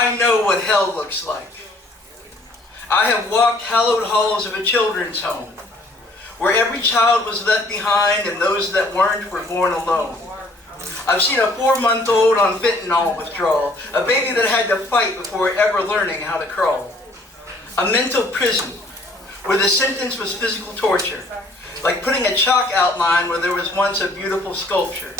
I know what hell looks like. I have walked hallowed halls of a children's home, where every child was left behind and those that weren't were born alone. I've seen a 4-month-old on fentanyl withdrawal, a baby that had to fight before ever learning how to crawl. A mental prison, where the sentence was physical torture, like putting a chalk outline where there was once a beautiful sculpture.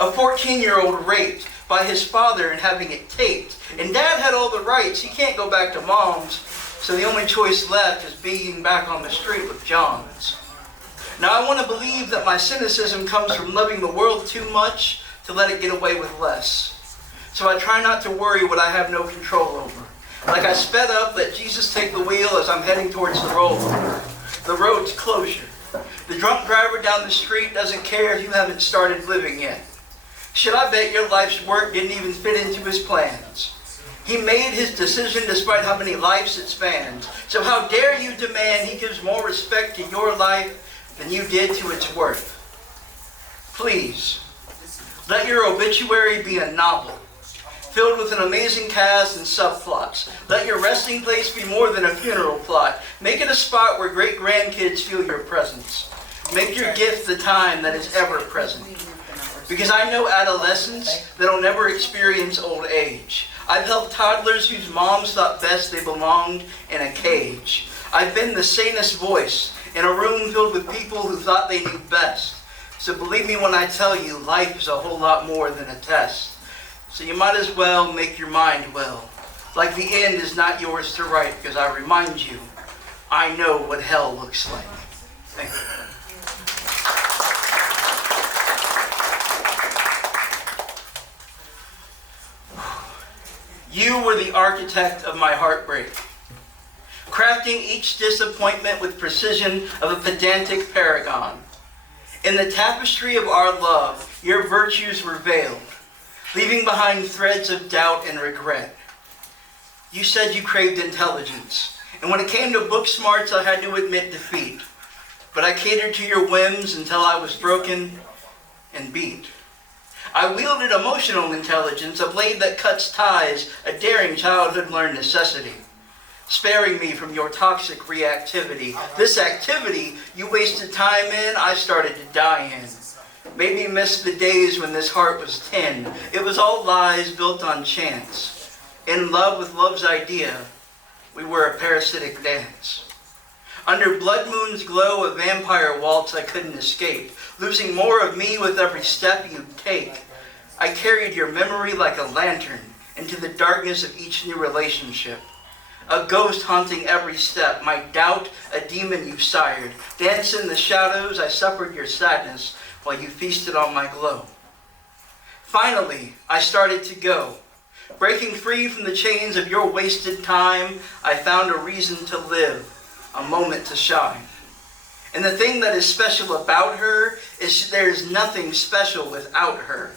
A 14-year-old raped by his father and having it taped. And dad had all the rights. He can't go back to mom's. So the only choice left is being back on the street with Johns. Now I want to believe that my cynicism comes from loving the world too much to let it get away with less. So I try not to worry what I have no control over. Like I sped up, let Jesus take the wheel as I'm heading towards the rollover. The road's closure. The drunk driver down the street doesn't care if you haven't started living yet. Should I bet your life's work didn't even fit into his plans? He made his decision despite how many lives it spans. So how dare you demand he gives more respect to your life than you did to its worth? Please, let your obituary be a novel, filled with an amazing cast and subplots. Let your resting place be more than a funeral plot. Make it a spot where great-grandkids feel your presence. Make your gift the time that is ever present. Because I know adolescents that'll never experience old age. I've helped toddlers whose moms thought best they belonged in a cage. I've been the sanest voice in a room filled with people who thought they knew best. So believe me when I tell you, life is a whole lot more than a test. So you might as well make your mind well. Like the end is not yours to write, because I remind you, I know what hell looks like. Thank you. You were the architect of my heartbreak, crafting each disappointment with precision of a pedantic paragon. In the tapestry of our love, your virtues were veiled, leaving behind threads of doubt and regret. You said you craved intelligence, and when it came to book smarts, I had to admit defeat. But I catered to your whims until I was broken and beat. I wielded emotional intelligence, a blade that cuts ties, a daring childhood-learned necessity, sparing me from your toxic reactivity. This activity you wasted time in, I started to die in. Maybe missed the days when this heart was 10. It was all lies built on chance. In love with love's idea, we were a parasitic dance. Under blood moon's glow, a vampire waltz I couldn't escape, losing more of me with every step you'd take. I carried your memory like a lantern into the darkness of each new relationship. A ghost haunting every step, my doubt a demon you sired. Dance in the shadows, I suffered your sadness while you feasted on my glow. Finally, I started to go. Breaking free from the chains of your wasted time, I found a reason to live, a moment to shine. And the thing that is special about her is there is nothing special without her.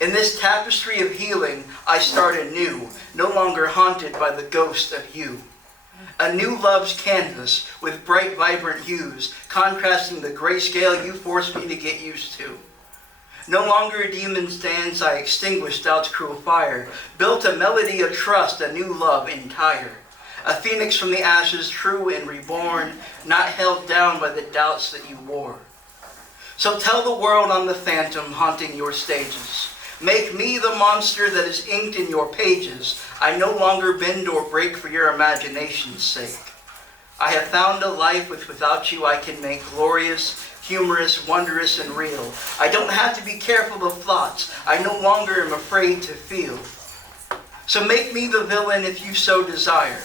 In this tapestry of healing, I start anew, no longer haunted by the ghost of you. A new love's canvas with bright, vibrant hues, contrasting the grayscale you forced me to get used to. No longer a demon's dance, I extinguished doubt's cruel fire, built a melody of trust, a new love entire. A phoenix from the ashes, true and reborn, not held down by the doubts that you wore. So tell the world I'm the phantom haunting your stages. Make me the monster that is inked in your pages. I no longer bend or break for your imagination's sake. I have found a life which without you I can make glorious, humorous, wondrous, and real. I don't have to be careful of thoughts. I no longer am afraid to feel. So make me the villain if you so desire.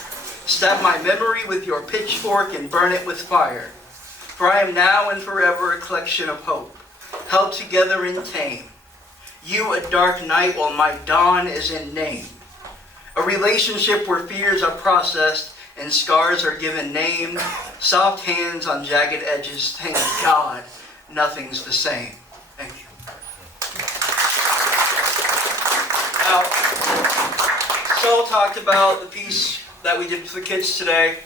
Stab my memory with your pitchfork and burn it with fire. For I am now and forever a collection of hope, held together in tame. You a dark night while my dawn is in name. A relationship where fears are processed and scars are given name. Soft hands on jagged edges, thank God, nothing's the same. Thank you. Now, Saul talked about the piece that we did for the kids today.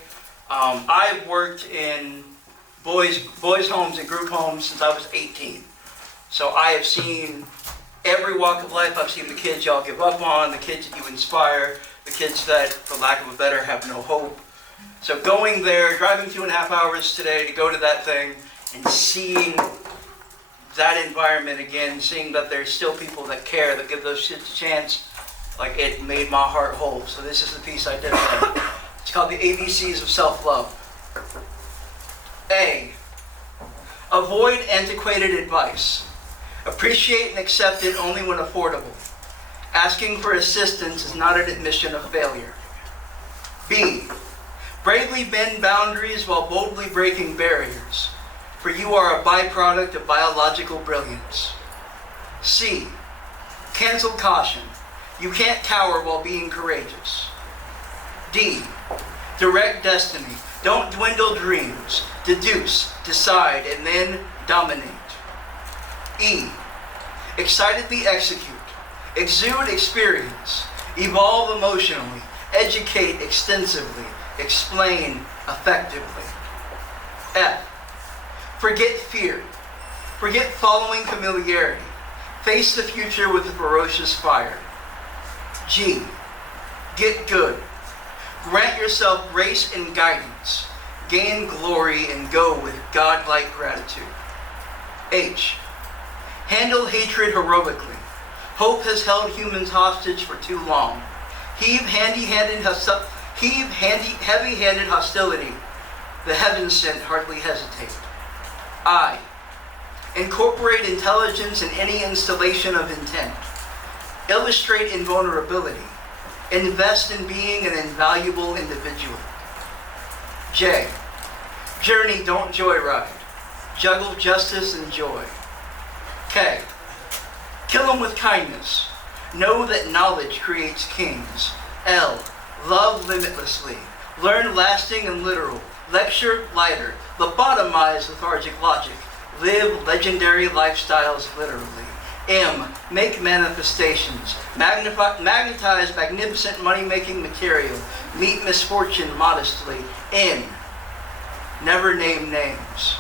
I've worked in boys' homes and group homes since I was 18. So I have seen Every walk of life, I've seen the kids y'all give up on, the kids that you inspire, the kids that, for lack of a better, have no hope. So going there, driving 2.5 hours today to go to that thing and seeing that environment again, seeing that there's still people that care, that give those kids a chance, like it made my heart whole. So this is the piece I did. It's called the ABCs of Self-Love. A, avoid antiquated advice. Appreciate and accept it only when affordable. Asking for assistance is not an admission of failure. B, bravely bend boundaries while boldly breaking barriers, for you are a byproduct of biological brilliance. C, cancel caution. You can't cower while being courageous. D, direct destiny. Don't dwindle dreams. Deduce, decide, and then dominate. E, excitedly execute. Exude experience. Evolve emotionally. Educate extensively. Explain effectively. F, forget fear. Forget following familiarity. Face the future with a ferocious fire. G, get good. Grant yourself grace and guidance. Gain glory and go with godlike gratitude. H, handle hatred heroically. Hope has held humans hostage for too long. Heave heavy-handed hostility. The heavens sent hardly hesitate. I, incorporate intelligence in any installation of intent. Illustrate invulnerability. Invest in being an invaluable individual. J, journey, don't joyride. Juggle justice and joy. K, kill them with kindness. Know that knowledge creates kings. L, love limitlessly. Learn lasting and literal. Lecture lighter. Lobotomize lethargic logic. Live legendary lifestyles literally. M, make manifestations. Magnetize magnificent money-making material. Meet misfortune modestly. N, never name names.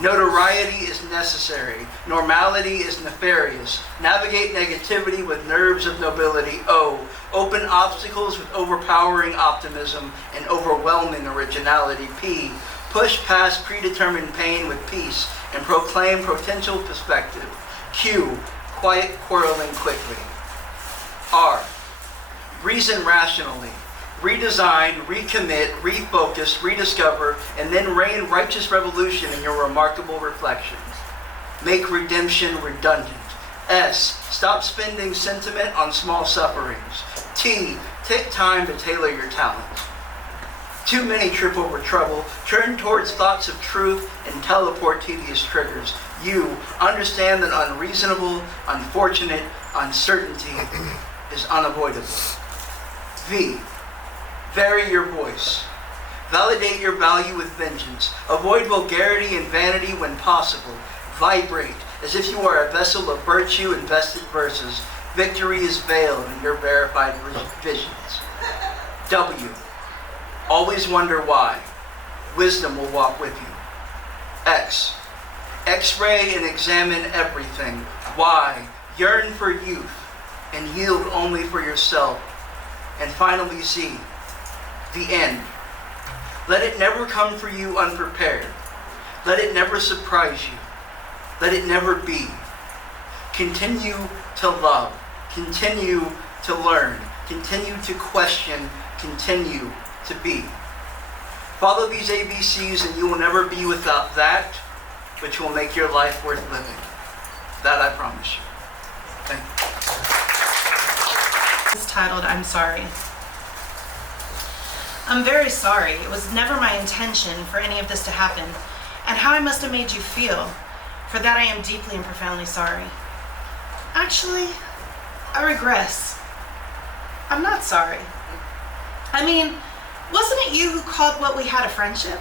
Notoriety is necessary. Normality is nefarious. Navigate negativity with nerves of nobility. O, open obstacles with overpowering optimism and overwhelming originality. P, push past predetermined pain with peace and proclaim potential perspective. Q, quiet quarreling quickly. R, reason rationally. Redesign, recommit, refocus, rediscover, and then reign righteous revolution in your remarkable reflections. Make redemption redundant. S, stop spending sentiment on small sufferings. T, take time to tailor your talents. Too many trip over trouble. Turn towards thoughts of truth and teleport tedious triggers. U, understand that unreasonable, unfortunate, uncertainty is unavoidable. V, vary your voice. Validate your value with vengeance. Avoid vulgarity and vanity when possible. Vibrate as if you are a vessel of virtue and vested verses. Victory is veiled in your verified visions. W, always wonder why. Wisdom will walk with you. X, X-ray and examine everything. Y, yearn for youth and yield only for yourself. And finally Z, the end. Let it never come for you unprepared. Let it never surprise you. Let it never be. Continue to love. Continue to learn. Continue to question. Continue to be. Follow these ABCs and you will never be without that which will make your life worth living. That I promise you. Thank you. It's titled, I'm Sorry. I'm very sorry. It was never my intention for any of this to happen, and how I must have made you feel. For that I am deeply and profoundly sorry. Actually, I regress. I'm not sorry. I mean, wasn't it you who called what we had a friendship?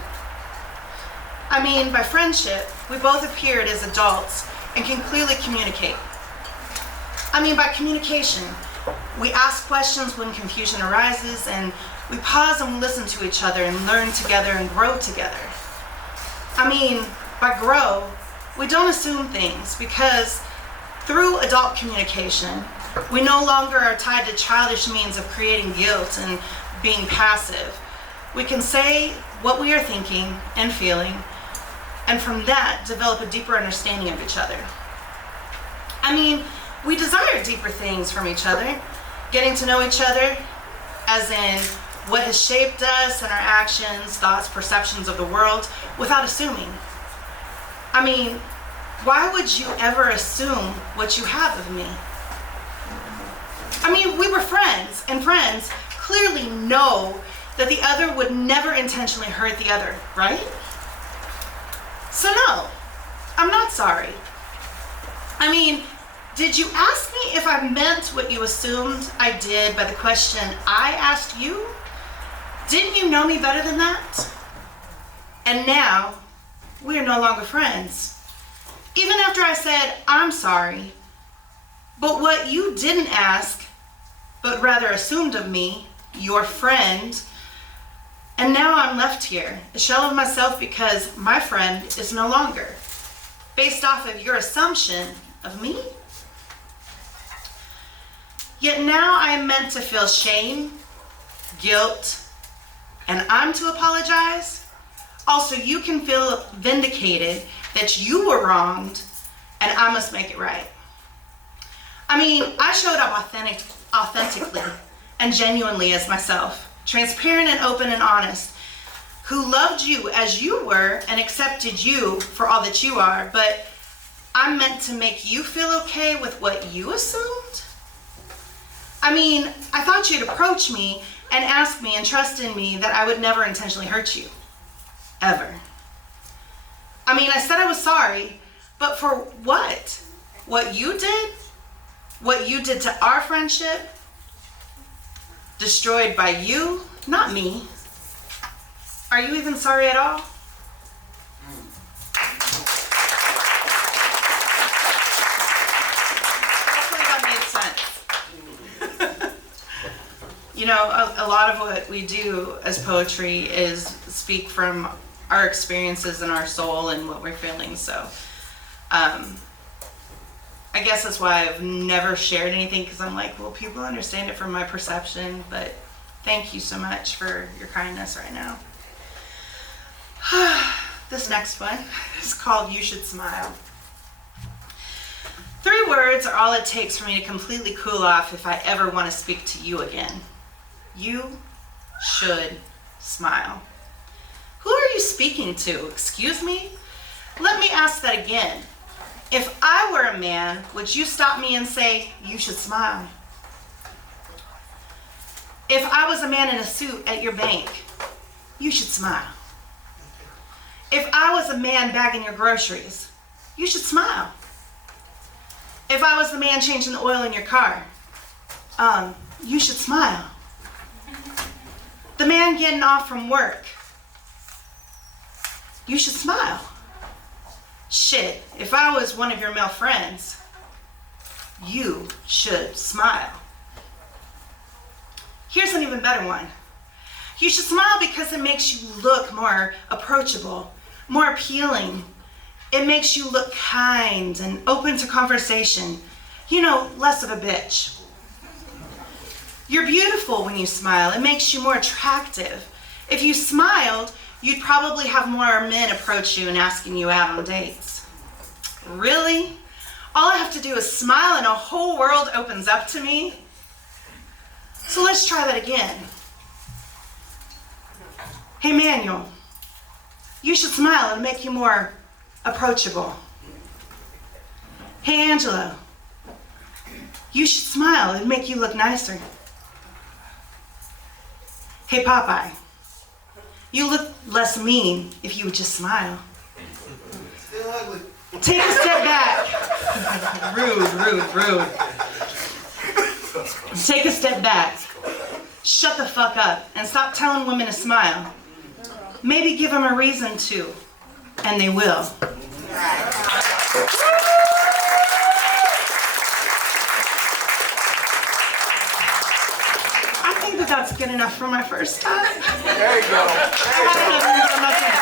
I mean, by friendship, we both appeared as adults and can clearly communicate. I mean, by communication, we ask questions when confusion arises, and we pause and listen to each other and learn together and grow together. I mean, by grow, we don't assume things because Through adult communication, we no longer are tied to childish means of creating guilt and being passive. We can say what we are thinking and feeling, and from that, develop a deeper understanding of each other. I mean, we desire deeper things from each other, getting to know each other, as in what has shaped us and our actions, thoughts, perceptions of the world, without assuming. I mean, why would you ever assume what you have of me? I mean, we were friends, and friends clearly know that the other would never intentionally hurt the other, right? So no, I'm not sorry. I mean, did you ask me if I meant what you assumed I did by the question I asked you? Didn't you know me better than that? And now, we are no longer friends. Even after I said, I'm sorry, but what you didn't ask, but rather assumed of me, your friend, and now I'm left here, a shell of myself because my friend is no longer, based off of your assumption of me. Yet now I am meant to feel shame, guilt, and I'm to apologize. Also, you can feel vindicated that you were wronged and I must make it right. I mean, I showed up authentically and genuinely as myself, transparent and open and honest, who loved you as you were and accepted you for all that you are, but I'm meant to make you feel okay with what you assumed? I mean, I thought you'd approach me and ask me and trust in me that I would never intentionally hurt you. Ever. I mean, I said I was sorry, but for what? What you did? What you did to our friendship? Destroyed by you, not me. Are you even sorry at all? Hopefully that made sense. You know, a lot of what we do as poetry is speak from our experiences and our soul and what we're feeling. So I guess that's why I've never shared anything, because I'm like, well, people understand it from my perception, but thank you so much for your kindness right now. This next one is called You Should Smile. 3 words are all it takes for me to completely cool off if I ever want to speak to you again. You should smile. Who are you speaking to? Excuse me? Let me ask that again. If I were a man, would you stop me and say, you should smile? If I was a man in a suit at your bank, you should smile. If I was a man bagging your groceries, you should smile. If I was the man changing the oil in your car, you should smile. The man getting off from work, you should smile. Shit, if I was one of your male friends, you should smile. Here's an even better one. You should smile because it makes you look more approachable, more appealing. It makes you look kind and open to conversation. You know, less of a bitch. You're beautiful when you smile. It makes you more attractive. If you smiled, you'd probably have more men approach you and asking you out on dates. Really? All I have to do is smile and a whole world opens up to me? So let's try that again. Hey, Manuel, you should smile and make you more approachable. Hey, Angelo, you should smile and make you look nicer. Hey, Popeye, you look less mean if you would just smile. Still ugly. Take a step back. Rude. Take a step back. Shut the fuck up and stop telling women to smile. Maybe give them a reason to, and they will. I think that's good enough for my first time. There you go.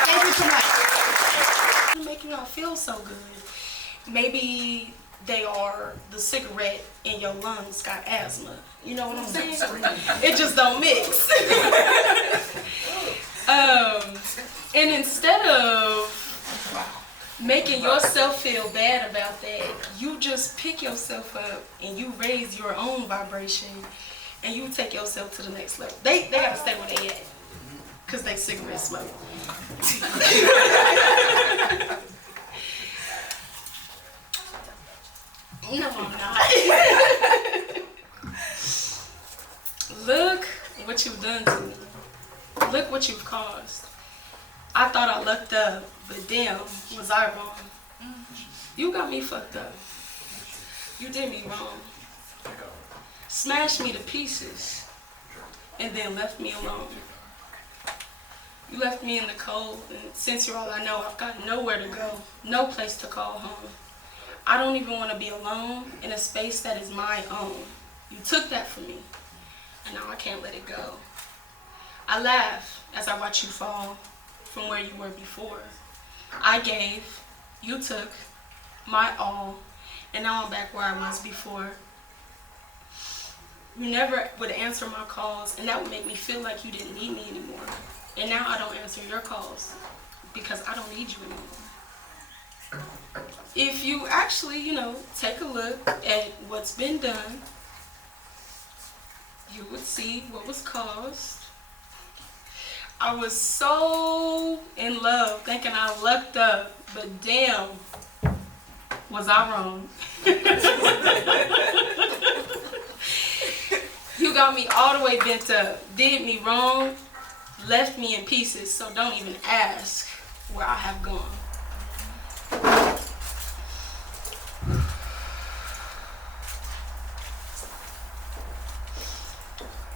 Thank you so much. Making y'all feel so good. Maybe they are the cigarette in your lungs got asthma. You know what I'm saying? It just don't mix. And instead of making yourself feel bad about that, you just pick yourself up and you raise your own vibration and you take yourself to the next level. They gotta stay where they at, cause they cigarette smoke. No, I'm not. Look what you've done to me. Look what you've caused. I thought I lucked up, but damn, was I wrong. You got me fucked up. You did me wrong. Smashed me to pieces and then left me alone. You left me in the cold, and since you're all I know, I've got nowhere to go, no place to call home. I don't even want to be alone in a space that is my own. You took that from me, and now I can't let it go. I laugh as I watch you fall from where you were before. I gave, you took, my all, and now I'm back where I was before. You never would answer my calls, and that would make me feel like you didn't need me anymore. And now I don't answer your calls because I don't need you anymore. If you actually, take a look at what's been done, you would see what was caused. I was so in love, thinking I lucked up, but damn, was I wrong. You got me all the way bent up, did me wrong, left me in pieces, so don't even ask where I have gone.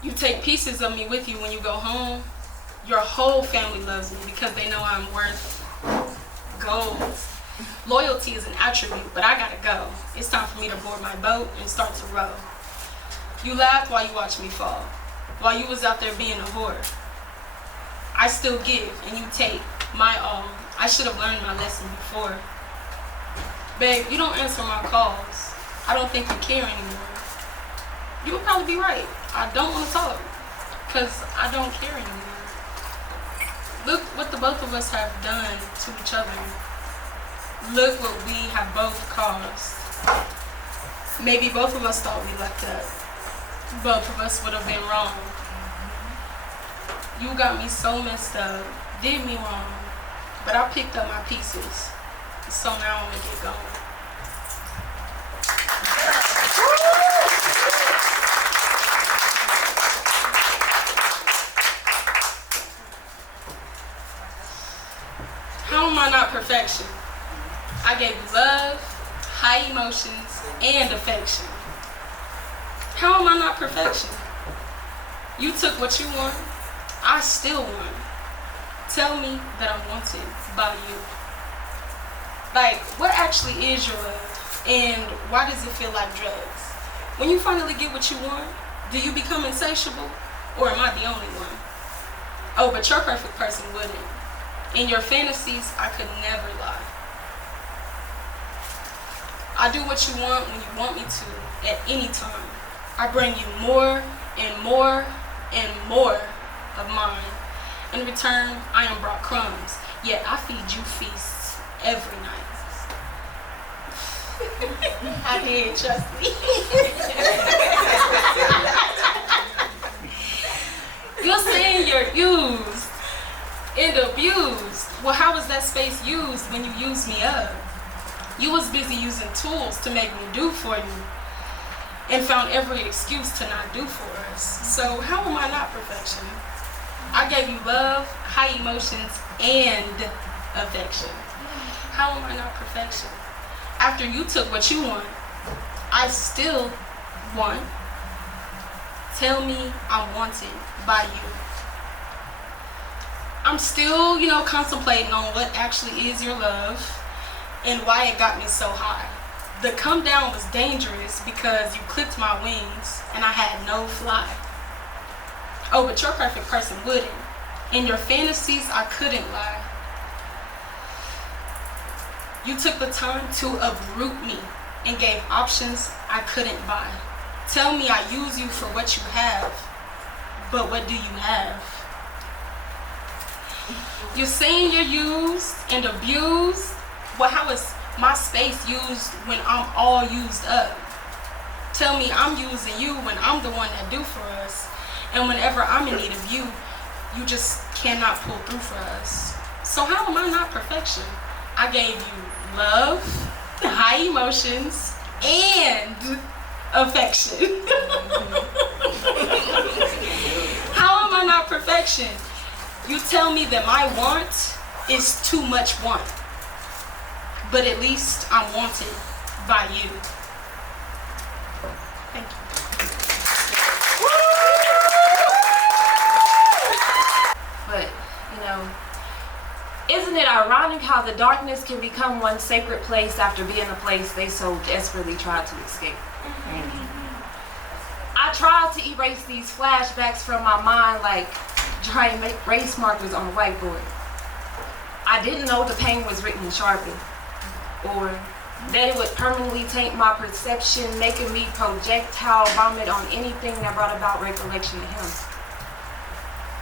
You take pieces of me with you when you go home. Your whole family loves me because they know I'm worth gold. Loyalty is an attribute, but I gotta go. It's time for me to board my boat and start to row. You laughed while you watched me fall, while you was out there being a whore. I still give and you take my all. I should have learned my lesson before. Babe, you don't answer my calls. I don't think you care anymore. You would probably be right. I don't want to talk because I don't care anymore. Look what the both of us have done to each other. Look what we have both caused. Maybe both of us thought we lucked up. Both of us would have been wrong. You got me so messed up, did me wrong, but I picked up my pieces. So now I'm gonna get going. How am I not perfection? I gave you love, high emotions, and affection. How am I not perfection? You took what you want, I still want. Tell me that I'm wanted by you. Like, what actually is your love? And why does it feel like drugs? When you finally get what you want, do you become insatiable? Or am I the only one? Oh, but your perfect person wouldn't. In your fantasies, I could never lie. I do what you want when you want me to, at any time. I bring you more and more and more of mine. In return, I am brought crumbs, yet I feed you feasts every night. I did, trust me. You're saying you're used and abused. Well, how was that space used when you used me up? You was busy using tools to make me do for you and found every excuse to not do for us. So how am I not perfection? I gave you love, high emotions, and affection. How am I not perfection? After you took what you want, I still want. Tell me I'm wanted by you. I'm still, contemplating on what actually is your love and why it got me so high. The come down was dangerous because you clipped my wings and I had no fly. Oh, but your perfect person wouldn't. In your fantasies, I couldn't lie. You took the time to uproot me and gave options I couldn't buy. Tell me I use you for what you have, but what do you have? You're saying you're used and abused. Well, how is my space used when I'm all used up? Tell me I'm using you when I'm the one that do for us. And whenever I'm in need of you, you just cannot pull through for us. So how am I not perfection? I gave you love, high emotions, and affection. How am I not perfection? You tell me that my want is too much want, but at least I'm wanted by you. Thank you. But, isn't it ironic how the darkness can become one sacred place after being a place they so desperately tried to escape? I tried to erase these flashbacks from my mind like dry erase markers on a whiteboard. I didn't know the pain was written in Sharpie, or that it would permanently taint my perception, making me projectile vomit on anything that brought about recollection of him.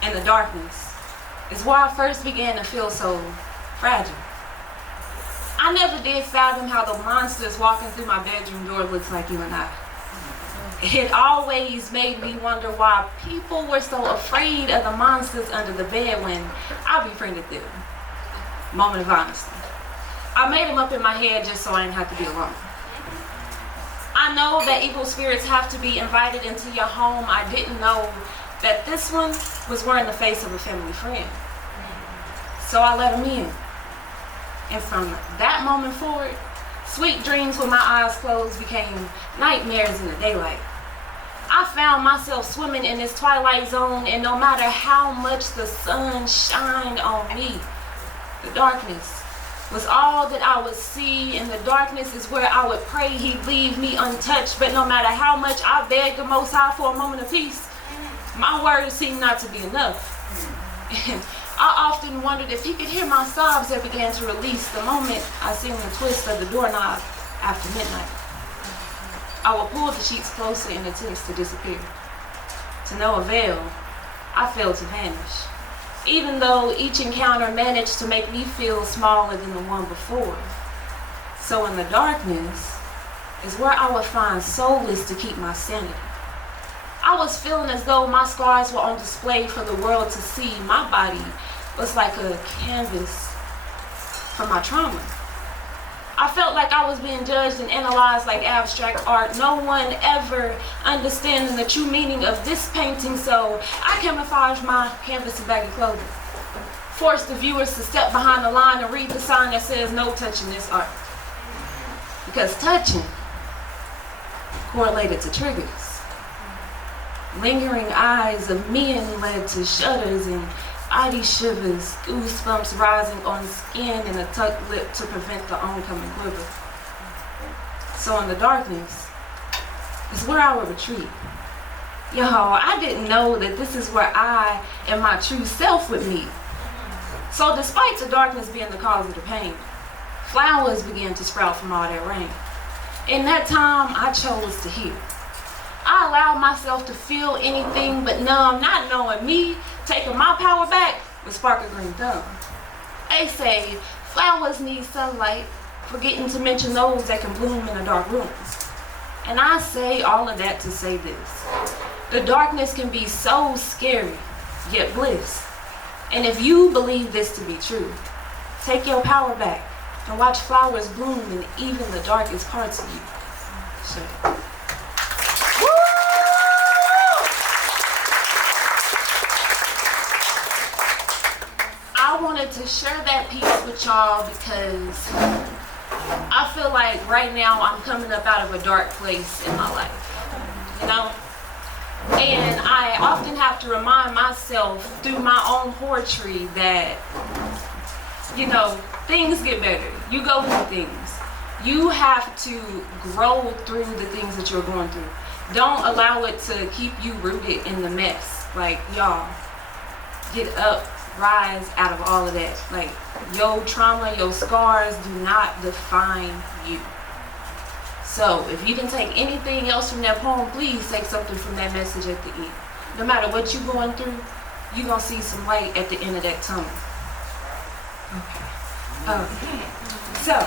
And the darkness is where I first began to feel so fragile. I never did fathom how the monsters walking through my bedroom door looks like you and I. It always made me wonder why people were so afraid of the monsters under the bed when I befriended them. Moment of honesty. I made them up in my head just so I didn't have to be alone. I know that evil spirits have to be invited into your home. I didn't know that this one was wearing the face of a family friend. So I let him in. And from that moment forward, sweet dreams with my eyes closed became nightmares in the daylight. I found myself swimming in this twilight zone, and no matter how much the sun shined on me, the darkness was all that I would see, and the darkness is where I would pray he'd leave me untouched. But no matter how much I begged the Most High for a moment of peace, my words seemed not to be enough. I often wondered if he could hear my sobs that began to release the moment I seen the twist of the doorknob after midnight. I would pull the sheets closer in attempts to disappear. To no avail, I failed to vanish, even though each encounter managed to make me feel smaller than the one before. So in the darkness is where I would find solace to keep my sanity. I was feeling as though my scars were on display for the world to see. My body was like a canvas for my trauma. I felt like I was being judged and analyzed like abstract art, no one ever understanding the true meaning of this painting, so I camouflaged my canvas in baggy clothing. Forced the viewers to step behind the line and read the sign that says no touching this art. Because touching correlated to triggers. Lingering eyes of men led to shudders and body shivers, goosebumps rising on skin and a tucked lip to prevent the oncoming quiver. So in the darkness is where I would retreat. Y'all, I didn't know that this is where I and my true self would meet. So despite the darkness being the cause of the pain, flowers began to sprout from all that rain. In that time, I chose to heal. I allowed myself to feel anything but numb, not knowing me taking my power back would spark a green thumb. They say flowers need sunlight, forgetting to mention those that can bloom in a dark room. And I say all of that to say this. The darkness can be so scary, yet bliss. And if you believe this to be true, take your power back and watch flowers bloom in even the darkest parts of you. So. I wanted to share that piece with y'all because I feel like right now I'm coming up out of a dark place in my life, you know? And I often have to remind myself through my own poetry that, you know, things get better. You go through things. You have to grow through the things that you're going through. Don't allow it to keep you rooted in the mess. Like, y'all, get up. Rise out of all of that. Like, your trauma, your scars do not define you. So if you didn't take anything else from that poem, please take something from that message at the end. No matter what you're going through, you're going to see some light at the end of that tunnel. Okay. So,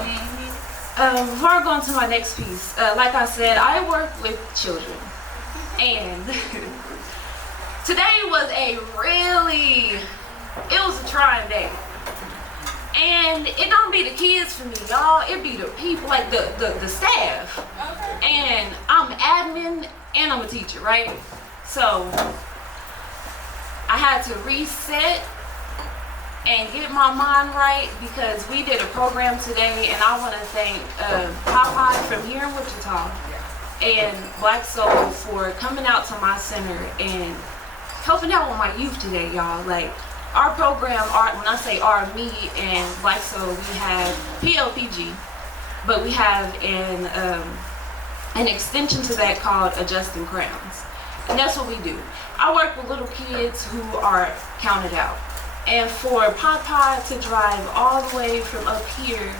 before I go on to my next piece, like I said, I work with children. And today was it was a trying day. And it don't be the kids for me, y'all. It be the people, like the staff. And I'm admin and I'm a teacher, right? So I had to reset and get my mind right because we did a program today, and I want to thank Popeye from here in Wichita and Black Soul for coming out to my center and helping out with my youth today, y'all. Like, our program, when I say our, me and Black Soul, we have PLPG, but we have an extension to that called Adjusting Crowns. And that's what we do. I work with little kids who are counted out. And for Popeye to drive all the way from up here,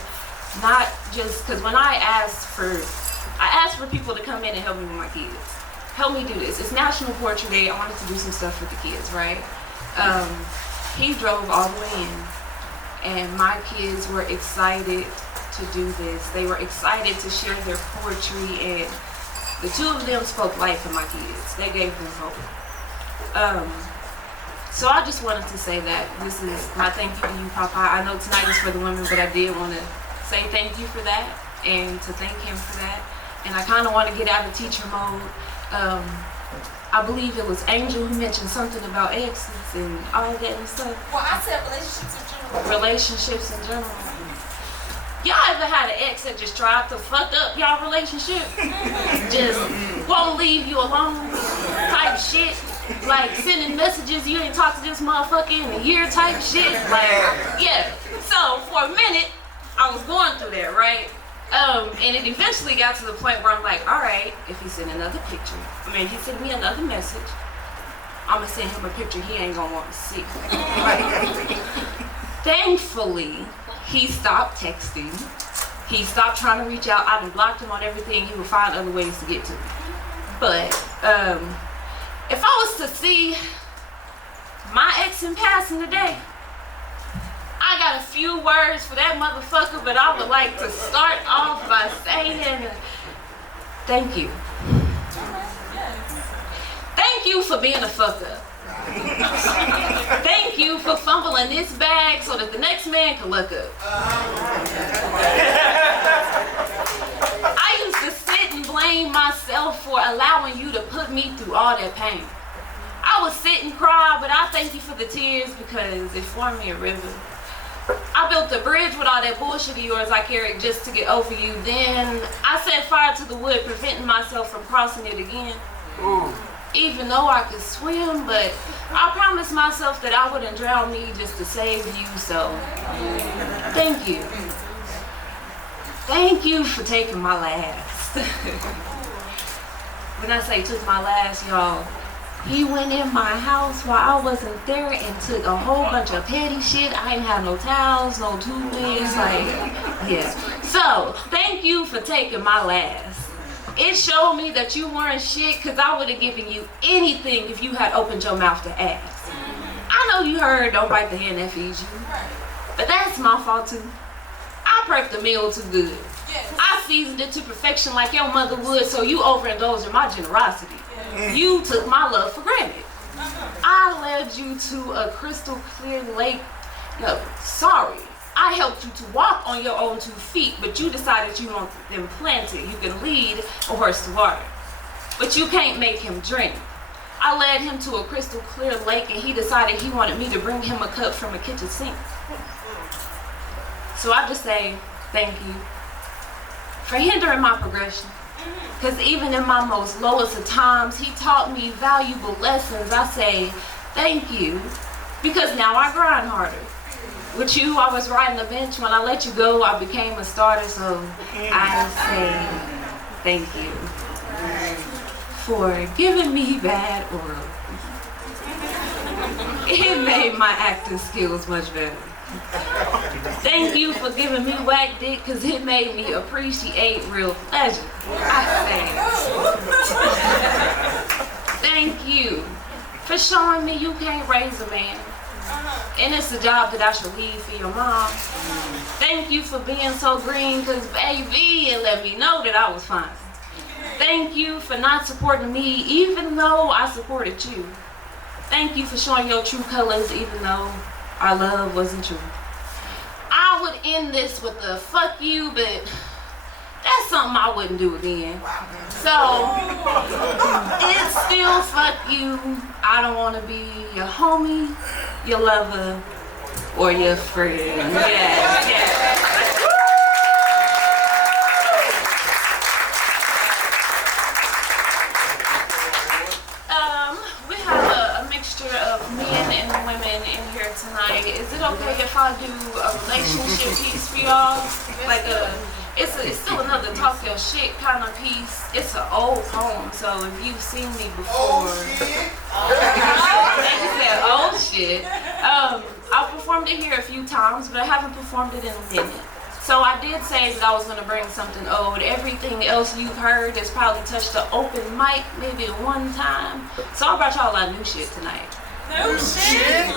not just, because when I asked for people to come in and help me with my kids. Help me do this. It's National Portrait Day. I wanted to do some stuff for the kids, right? He drove all the way in, and my kids were excited to do this. They were excited to share their poetry, and the two of them spoke life in my kids. They gave them hope. So I just wanted to say that this is my thank you to you, Popeye. I know tonight is for the women, but I did want to say thank you for that and to thank him for that. And I kind of want to get out of teacher mode. I believe it was Angel who mentioned something about exes and all that and stuff. Well, I said relationships in general. Relationships in general. Y'all ever had an ex that just tried to fuck up y'all relationship? Just won't leave you alone type shit? Like sending messages, you ain't talked to this motherfucker in a year type shit? Like, yeah. So for a minute, I was going through that, right? And it eventually got to the point where I'm like, all right, if he sent another picture, he sent me another message, I'm gonna send him a picture he ain't gonna want to see. Thankfully, he stopped texting. He stopped trying to reach out. I done blocked him on everything. He would find other ways to get to me. But if I was to see my ex in passing today, I got a few words for that motherfucker, but I would like to start off by saying thank you. Thank you for being a fuck up. Thank you for fumbling this bag so that the next man can look up. I used to sit and blame myself for allowing you to put me through all that pain. I would sit and cry, but I thank you for the tears because it formed me a river. I built a bridge with all that bullshit of yours I carried just to get over you. Then I set fire to the wood, preventing myself from crossing it again. Ooh. Even though I could swim, but I promised myself that I wouldn't drown me just to save you, so thank you. Thank you for taking my last. When I say took my last, y'all, he went in my house while I wasn't there and took a whole bunch of petty shit. I ain't have no towels, no toothpaste, yeah. So, thank you for taking my last. It showed me that you weren't shit because I would have given you anything if you had opened your mouth to ask. I know you heard don't bite the hand that feeds you, but that's my fault too. I prepped the meal too good. I seasoned it to perfection like your mother would, so you overindulged in my generosity. You took my love for granted. I led you to a crystal clear lake. No, sorry. I helped you to walk on your own 2 feet, but you decided you want them planted. You can lead a horse to water, but you can't make him drink. I led him to a crystal clear lake, and he decided he wanted me to bring him a cup from a kitchen sink. So I just say thank you for hindering my progression. Because even in my most lowest of times, he taught me valuable lessons. I say thank you because now I grind harder. With you, I was riding the bench. When I let you go, I became a starter. So I say thank you for giving me bad oral. It made my acting skills much better. Thank you for giving me whack dick because it made me appreciate real pleasure. I say. Thank you for showing me you can't raise a man. And it's a job that I should leave for your mom. Thank you for being so green because baby, it let me know that I was fine. Thank you for not supporting me even though I supported you. Thank you for showing your true colors even though our love wasn't true. I would end this with a fuck you, but that's something I wouldn't do again. So, it's still fuck you. I don't want to be your homie, your lover, or your friend. Yeah. We have a mixture of men and women in here tonight. Is it okay if I do a relationship piece for y'all? Like it's still another talk your shit kind of piece. It's an old poem, so if you've seen me before. He said, oh shit. I've performed it here a few times, but I haven't performed it in a minute. So I did say that I was gonna bring something old. Everything else you've heard has probably touched the open mic maybe one time. So I brought y'all a lot of new shit tonight. No shit.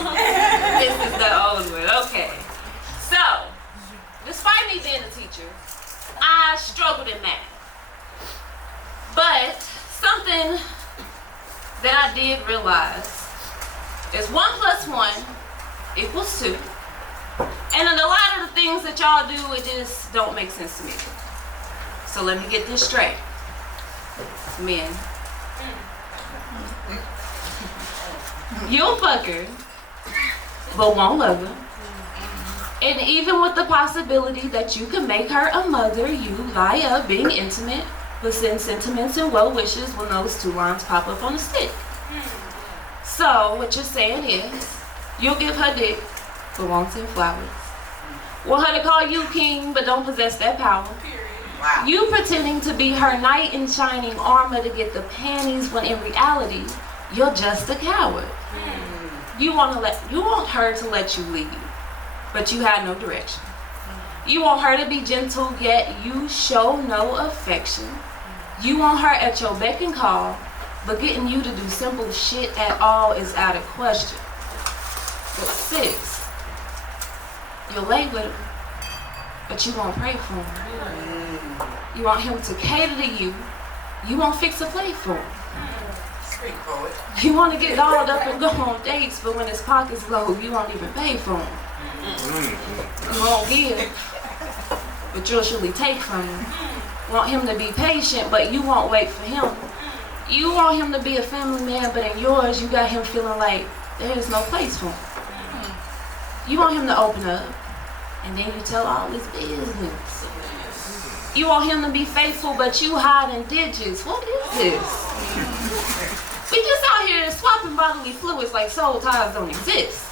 This is the old one, okay. So, despite me being a teacher, I struggled in math. But something that I did realize is 1 + 1 = 2. And in a lot of the things that y'all do, it just don't make sense to me. So let me get this straight. Men. You'll fuck her, but won't love her. And even with the possibility that you can make her a mother, you lie up being intimate, but send sentiments and well wishes when those 2 lines pop up on the stick. So what you're saying is, you'll give her dick, but won't send flowers. Want her to call you king, but don't possess that power. Wow. You pretending to be her knight in shining armor to get the panties, when in reality, you're just a coward. You want her to let you lead, but you had no direction. You want her to be gentle, yet you show no affection. You want her at your beck and call, but getting you to do simple shit at all is out of question. But 6, you'll lay with him, but you won't pray for him. You want him to cater to you. You won't fix a plate for him. Street poet. You want to get dolled up and go on dates, but when his pocket's low, you won't even pay for him. You won't give, but you'll surely take from him. Want him to be patient, but you won't wait for him. You want him to be a family man, but in yours, you got him feeling like there is no place for him. You want him to open up, and then you tell all his business. You want him to be faithful, but you hide in digits. What is this? We just out here swapping bodily fluids like soul ties don't exist.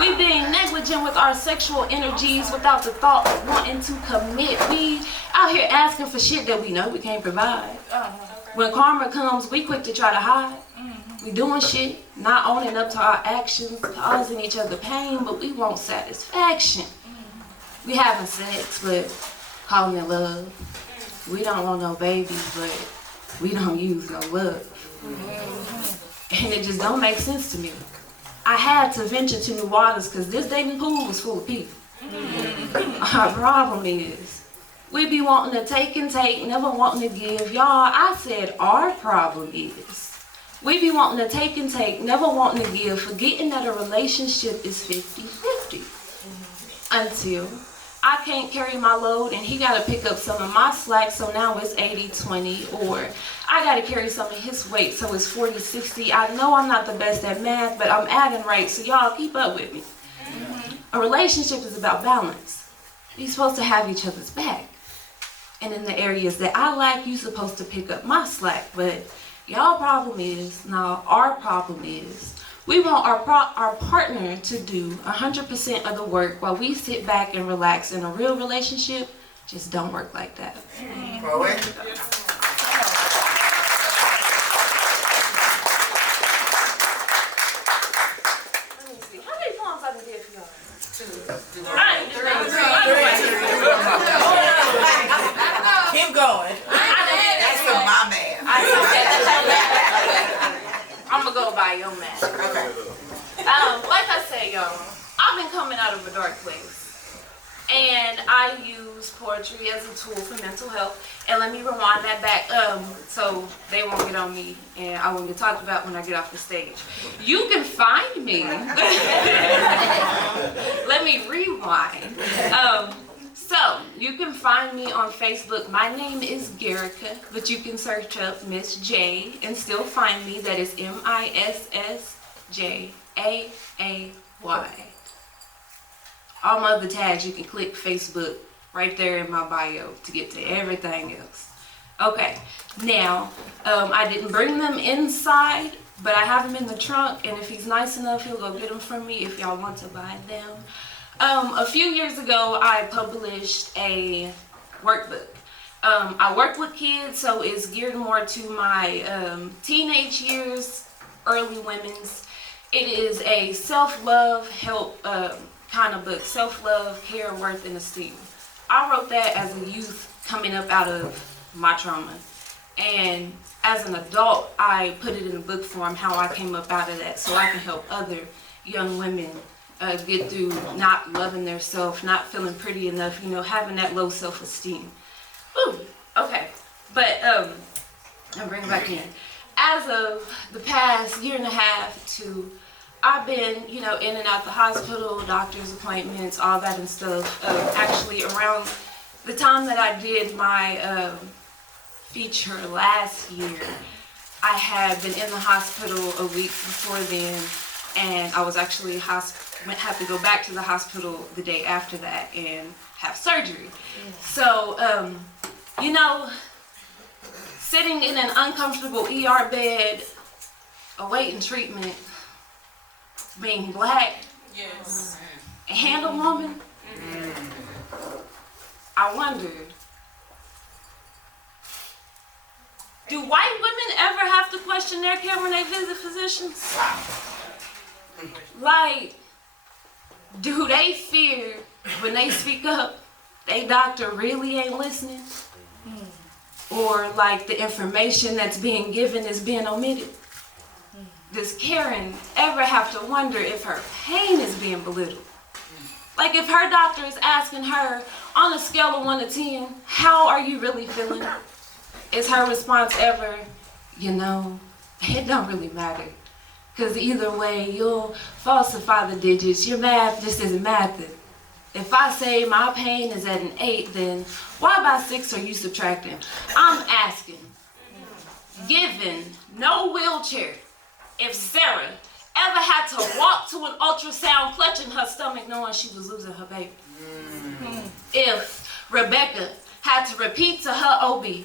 We being negligent with our sexual energies without the thought of wanting to commit. We out here asking for shit that we know we can't provide. When karma comes, we quick to try to hide. We doing shit, not owning up to our actions, causing each other pain, but we want satisfaction. We having sex, but calling it love. We don't want no babies, but we don't use no love. And it just don't make sense to me. I had to venture to new waters because this dating pool was full of people. Our problem is, we be wanting to take and take, never wanting to give. Y'all, I said our problem is, we be wanting to take and take, never wanting to give, forgetting that a relationship is 50-50. Until I can't carry my load and he gotta pick up some of my slack, so now it's 80-20, or I gotta carry some of his weight, so it's 40-60. I know I'm not the best at math, but I'm adding right, so y'all keep up with me. A relationship is about balance. You're supposed to have each other's back. And in the areas that I lack, you're supposed to pick up my slack, but y'all problem is, our problem is, we want our partner to do 100% of the work while we sit back and relax. In a real relationship, just don't work like that. Poet. Let me see. How many poems I done did for y'all? 2. I ain't Like I said, y'all, I've been coming out of a dark place. And I use poetry as a tool for mental health. And let me rewind that back so they won't get on me and I won't get talked about when I get off the stage. You can find me. Let me rewind. So you can find me on Facebook. My name is Garrica, but you can search up Miss J and still find me. That is MISSJAAY. All my other tags, you can click Facebook right there in my bio to get to everything else. Okay, now, I didn't bring them inside, but I have them in the trunk, and if he's nice enough, he'll go get them from me if y'all want to buy them. A few years ago, I published a workbook. I work with kids, so it's geared more to my teenage years, early women's. It is a self-love help kind of book, self-love, care, worth, and esteem. I wrote that as a youth coming up out of my trauma. And as an adult, I put it in book form, how I came up out of that, so I can help other young women get through not loving their self, not feeling pretty enough, you know, having that low self-esteem. Ooh, okay. But, I'll bring it back in. As of the past year and a half to I've been, you know, in and out the hospital, doctor's appointments, all that and stuff. Actually, around the time that I did my feature last year, I had been in the hospital a week before then, and I was actually had to go back to the hospital the day after that and have surgery. So, you know, sitting in an uncomfortable ER bed, awaiting treatment, being black, Yes. and a woman, I wondered, do white women ever have to question their care when they visit physicians? Like, do they fear when they speak up, they doctor really ain't listening? Or like the information that's being given is being omitted? Does Karen ever have to wonder if her pain is being belittled? Like if her doctor is asking her on a scale of 1 to 10, how are you really feeling? Is her response ever, you know, it don't really matter. Because either way, you'll falsify the digits. Your math just isn't mathing. If I say my pain is at an 8, then why by 6 are you subtracting? I'm asking, given no wheelchair, if Sarah ever had to walk to an ultrasound clutching her stomach knowing she was losing her baby. If Rebecca had to repeat to her OB,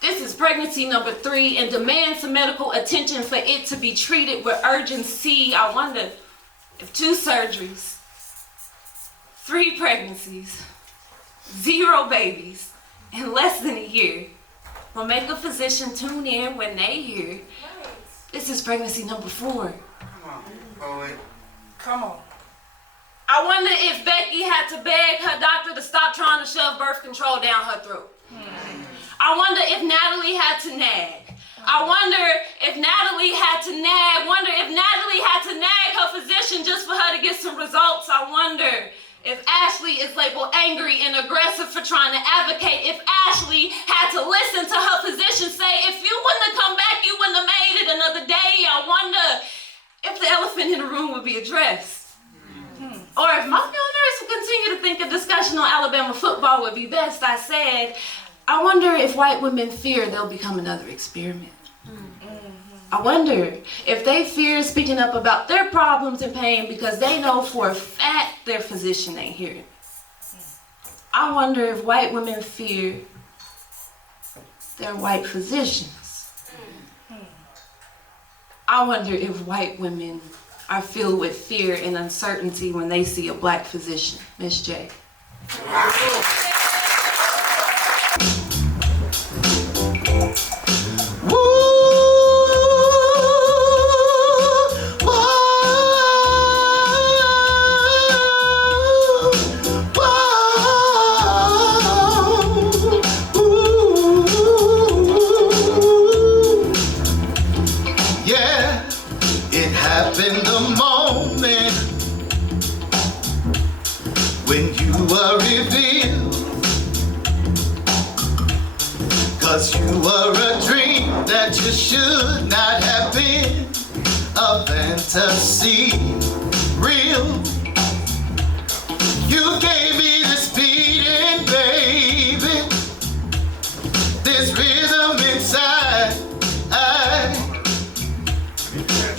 this is pregnancy number 3 and demands some medical attention for it to be treated with urgency. I wonder if 2 surgeries, 3 pregnancies, 0 babies in less than a year will make a physician tune in when they hear this is pregnancy number 4. Come on, poet. Come on. I wonder if Becky had to beg her doctor to stop trying to shove birth control down her throat. I wonder if Natalie had to nag. I wonder if Natalie had to nag. Wonder if Natalie had to nag her physician just for her to get some results. I wonder if Ashley is labeled angry and aggressive for trying to advocate. If Ashley had to listen to her physician say, if you wouldn't have come back, you wouldn't have made it another day. I wonder if the elephant in the room would be addressed. Or if my field nurse would continue to think a discussion on Alabama football would be best. I said, I wonder if white women fear they'll become another experiment. I wonder if they fear speaking up about their problems and pain because they know for a fact their physician ain't hearing. I wonder if white women fear their white physicians. I wonder if white women are filled with fear and uncertainty when they see a black physician. Miss J. Yeah, it happened the moment moment when you were revealed, 'cause you were a dream that you should not have been, a fantasy real. You gave me this beating, baby, this rhythm inside.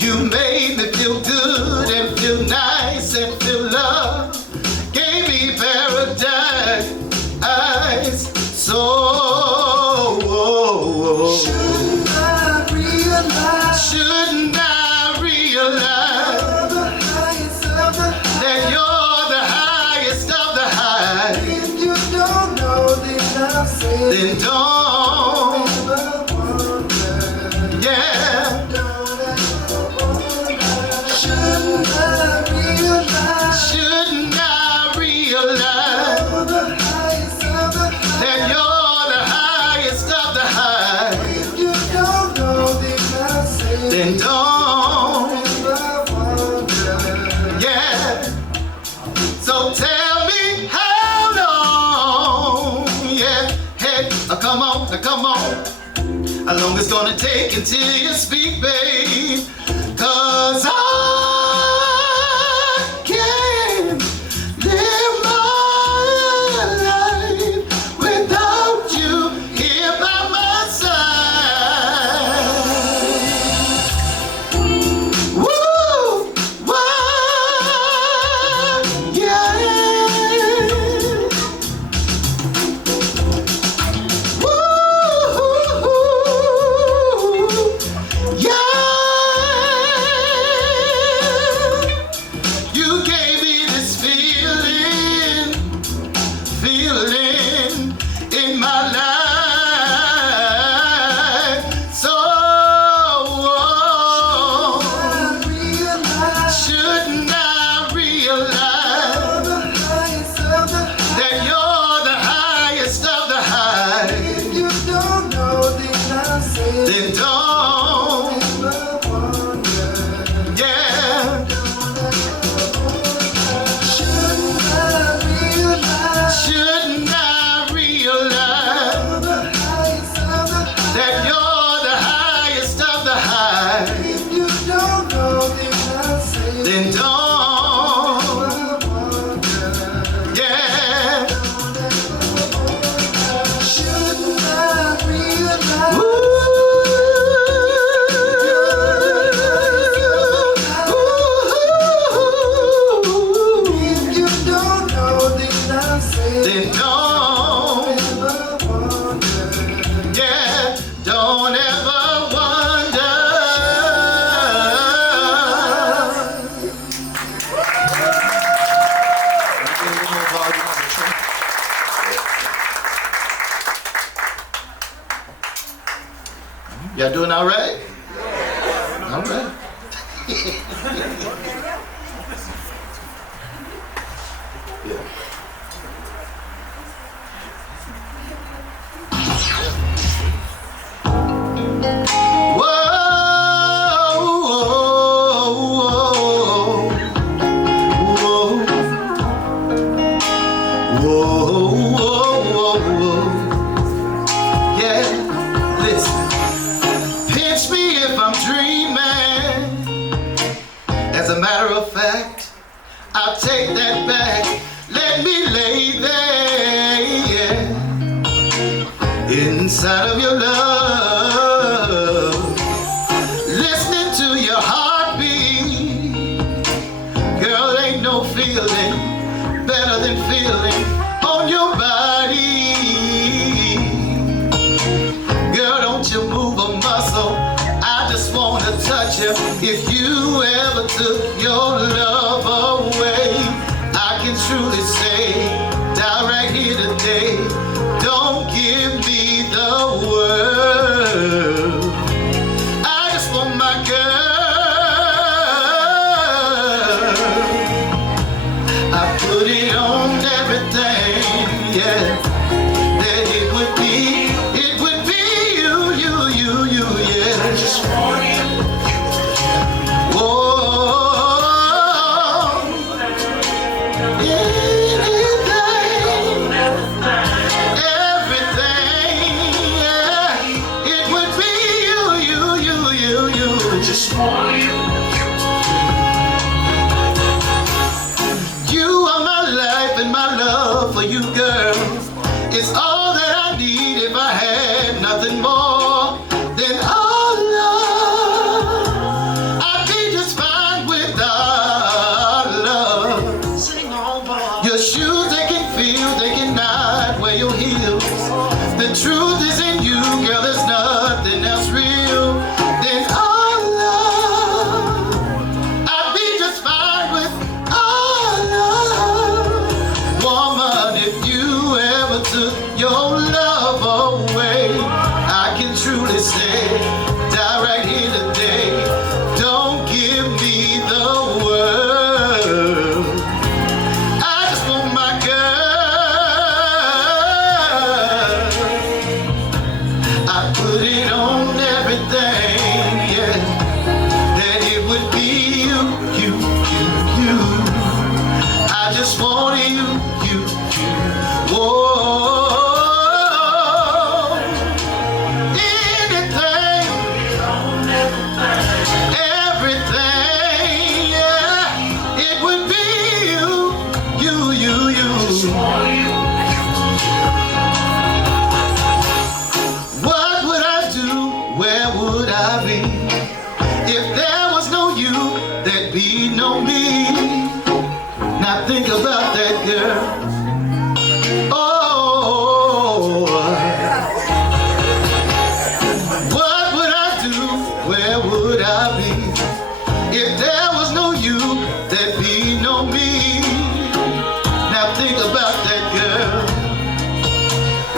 You made me feel good and feel nice and feel love. Gave me paradise. So shouldn't I realize that you're the highest of the high? If you don't know, then I'll say, then don't. Yeah. Shouldn't I realize that you're the highest of the high? If you don't know, then don't. Yeah. So tell me how long, yeah, hey, come on, come on. How long it's gonna take until you speak, babe? 'Cause I can't live my life without you here by my side. Woo! Why? Yeah. Then don't. Yeah. Shouldn't I realize that you're the highest of the high? If you don't know, then I'll say, then don't. Yeah. Shouldn't I realize? Then don't, yeah, don't ever wonder. Y'all doing all right? All right. Yeah. As a matter of fact, I'll take that back. Let me lay there, yeah, inside of your love, listening to your heartbeat. Girl, ain't no feeling better than feeling on your body. Girl, don't you move a muscle, I just wanna touch you. If you ever took your love away, I can truly say, die right here today, don't give me the world. I just want my girl. I put it on everything, yeah, that it would be you, yeah. Just want you. Whoa. on me. Now think about that girl. Oh, what would I do? Where would I be? If there was no you, there'd be no me. Now think about that girl.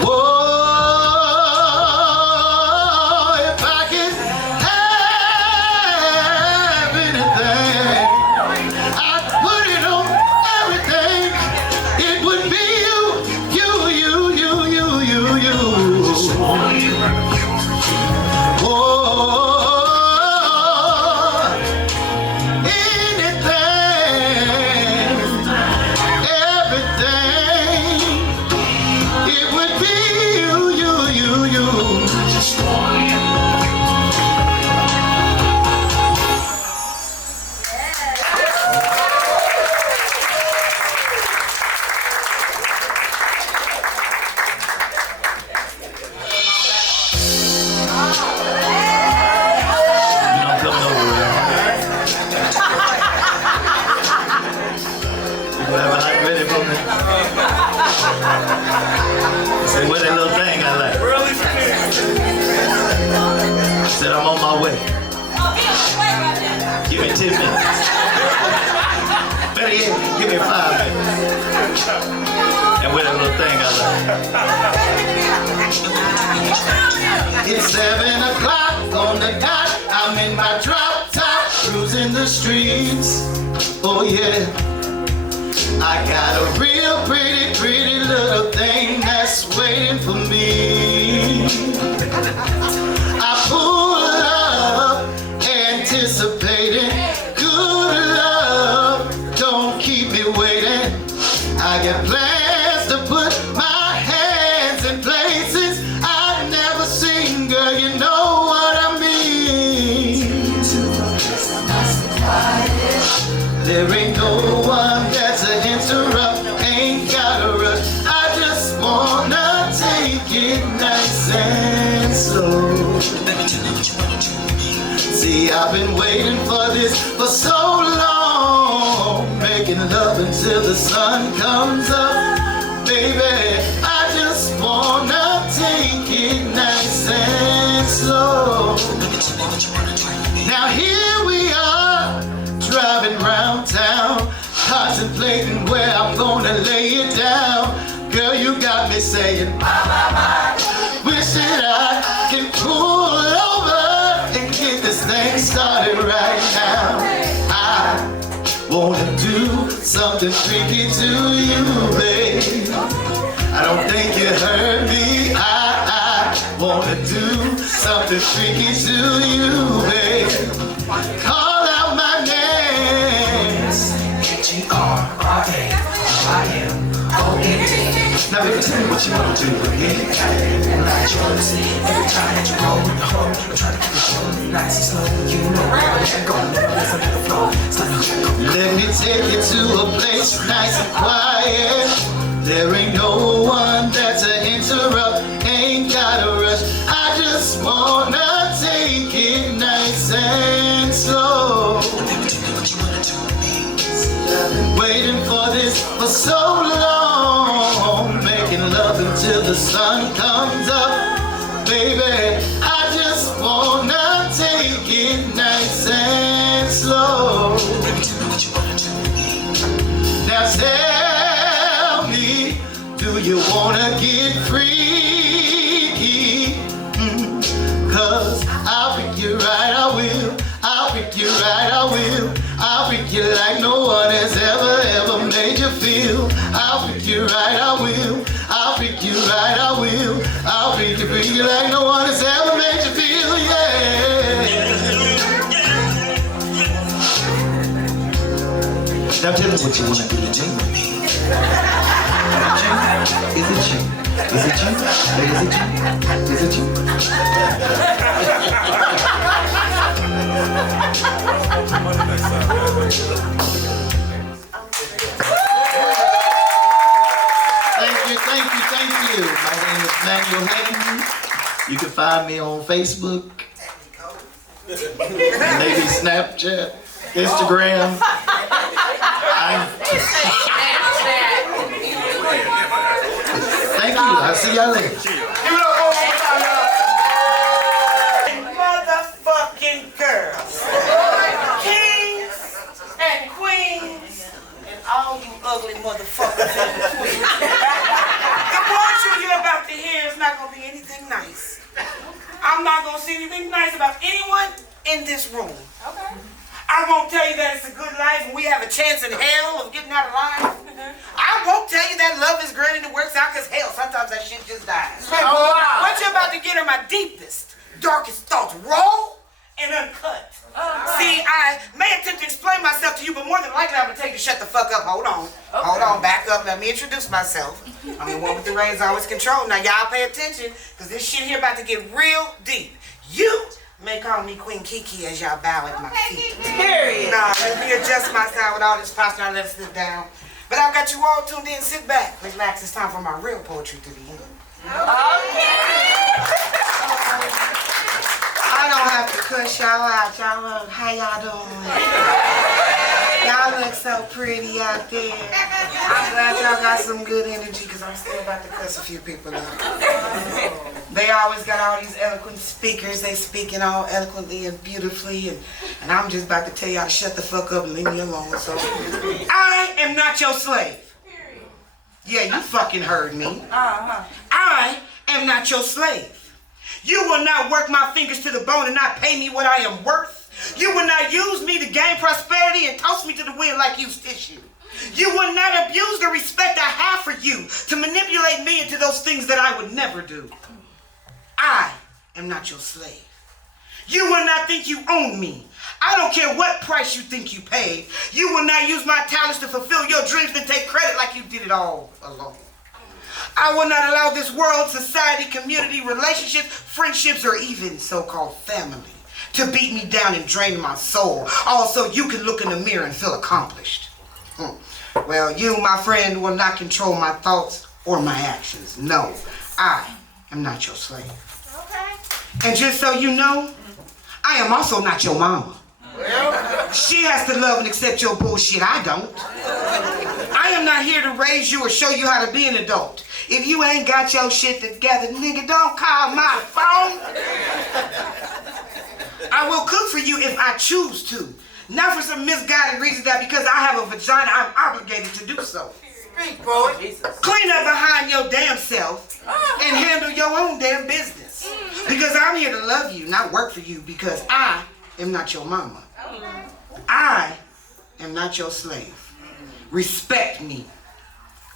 Oh, if I could have anything, I'd put it on everything. It would be you, you, you, you, you, you, you. Oh, anything, everything. It would be you, you, you, you. I'm coming over here. You gonna have a hot ready for me? Say, what that little thing I like? Said I'm on my way. Give me 10 minutes. Better yet, give me 5 minutes. And with that little thing I like. It's 7 o'clock on the dot. I'm in my drop top, cruising the streets. Oh yeah. I got a real pretty, pretty little thing that's waiting for me. I pull up, anticipating good love. Don't keep me waiting. I got plans to put my hands in places I've never seen. Girl, you know what I mean. There ain't no one that's an interrupt, ain't gotta rush. I just wanna take it nice and slow. See, I've been waiting for this for so long, making love until the sun comes up. Baby, I just wanna take it nice and slow. Now here we are, driving round town, contemplating where I'm gonna lay it down. Girl, you got me saying, wish that I can pull over and get this thing started right now. I wanna do something freaky to you, babe. I don't think you heard me. I wanna do something freaky to you, babe. Call out my name. G-R-R-A-I-M-O-N-T. Now baby, tell me what you wanna do with me. Every time that you roll in the hole, I'm trying to keep it rolling nice and slow. You know I'm gonna listen to the flow. Let me take you to a place nice and quiet. There ain't no one that's an interrupt, ain't gotta rush. I just wanna take it nice and slow. I've been waiting for this for so long, making love until the sun comes up. Baby, I just wanna take it nice and slow. Now tell me, do you wanna get freaky? Cause I'll pick you right, I will. I'll pick you right, I will. I'll pick you like no one has ever made you feel. I'll pick you right, I will. I'll pick you right, I will. I'll pick you like no one has ever made you feel, yeah. Now tell me what you wanna do to me. Is it you? Is it you? Is it you? Is it you? Thank you. My name is Manuel Hayden. You can find me on Facebook, maybe Snapchat, Instagram. See y'all later. Give it up one more time, y'all. Motherfucking girls. Kings and queens and all you ugly motherfuckers in between. The poetry you're about to hear is not gonna be anything nice. I'm not gonna say anything nice about anyone in this room. Okay. I won't tell you that it's a good life and we have a chance in hell of getting out alive. I won't tell you that love is great and it works out because hell, sometimes that shit just dies. What you're about to get are my deepest, darkest thoughts, raw and uncut. See, I may attempt to explain myself to you, but more than likely I'm gonna tell you to shut the fuck up. Hold on. Hold on, back up. Let me introduce myself. I'm the one with the reins always control. Now y'all pay attention, because this shit here about to get real deep. You may call me Queen Kiki as y'all bow at my feet. Period. Nah, let me adjust my style with all this posture. Now let's sit down. But I've got you all tuned in. Sit back. Relax. It's time for my real poetry to begin. I don't have to cuss y'all out. Y'all look, how y'all doing? Y'all look so pretty out there. I'm glad y'all got some good energy because I'm still about to cuss a few people out. They always got all these eloquent speakers. They speaking all eloquently and beautifully. And I'm just about to tell y'all to shut the fuck up and leave me alone. So I am not your slave. Yeah, you fucking heard me. I am not your slave. You will not work my fingers to the bone and not pay me what I am worth. You will not use me to gain prosperity and toss me to the wind like used tissue. You will not abuse the respect I have for you to manipulate me into those things that I would never do. I am not your slave. You will not think you own me. I don't care what price you think you paid. You will not use my talents to fulfill your dreams and take credit like you did it all alone. I will not allow this world, society, community, relationships, friendships, or even so-called family to beat me down and drain my soul. Also, you can look in the mirror and feel accomplished. Well, you, my friend, will not control my thoughts or my actions. No, I am not your slave. Okay. And just so you know, I am also not your mama. She has to love and accept your bullshit. I don't. I am not here to raise you or show you how to be an adult. If you ain't got your shit together, nigga, don't call my phone. I will cook for you if I choose to. Not for some misguided reason that because I have a vagina, I'm obligated to do so. Speak, boy. Clean up behind your damn self and handle your own damn business. Because I'm here to love you, not work for you, because I am not your mama. I am not your slave. Respect me.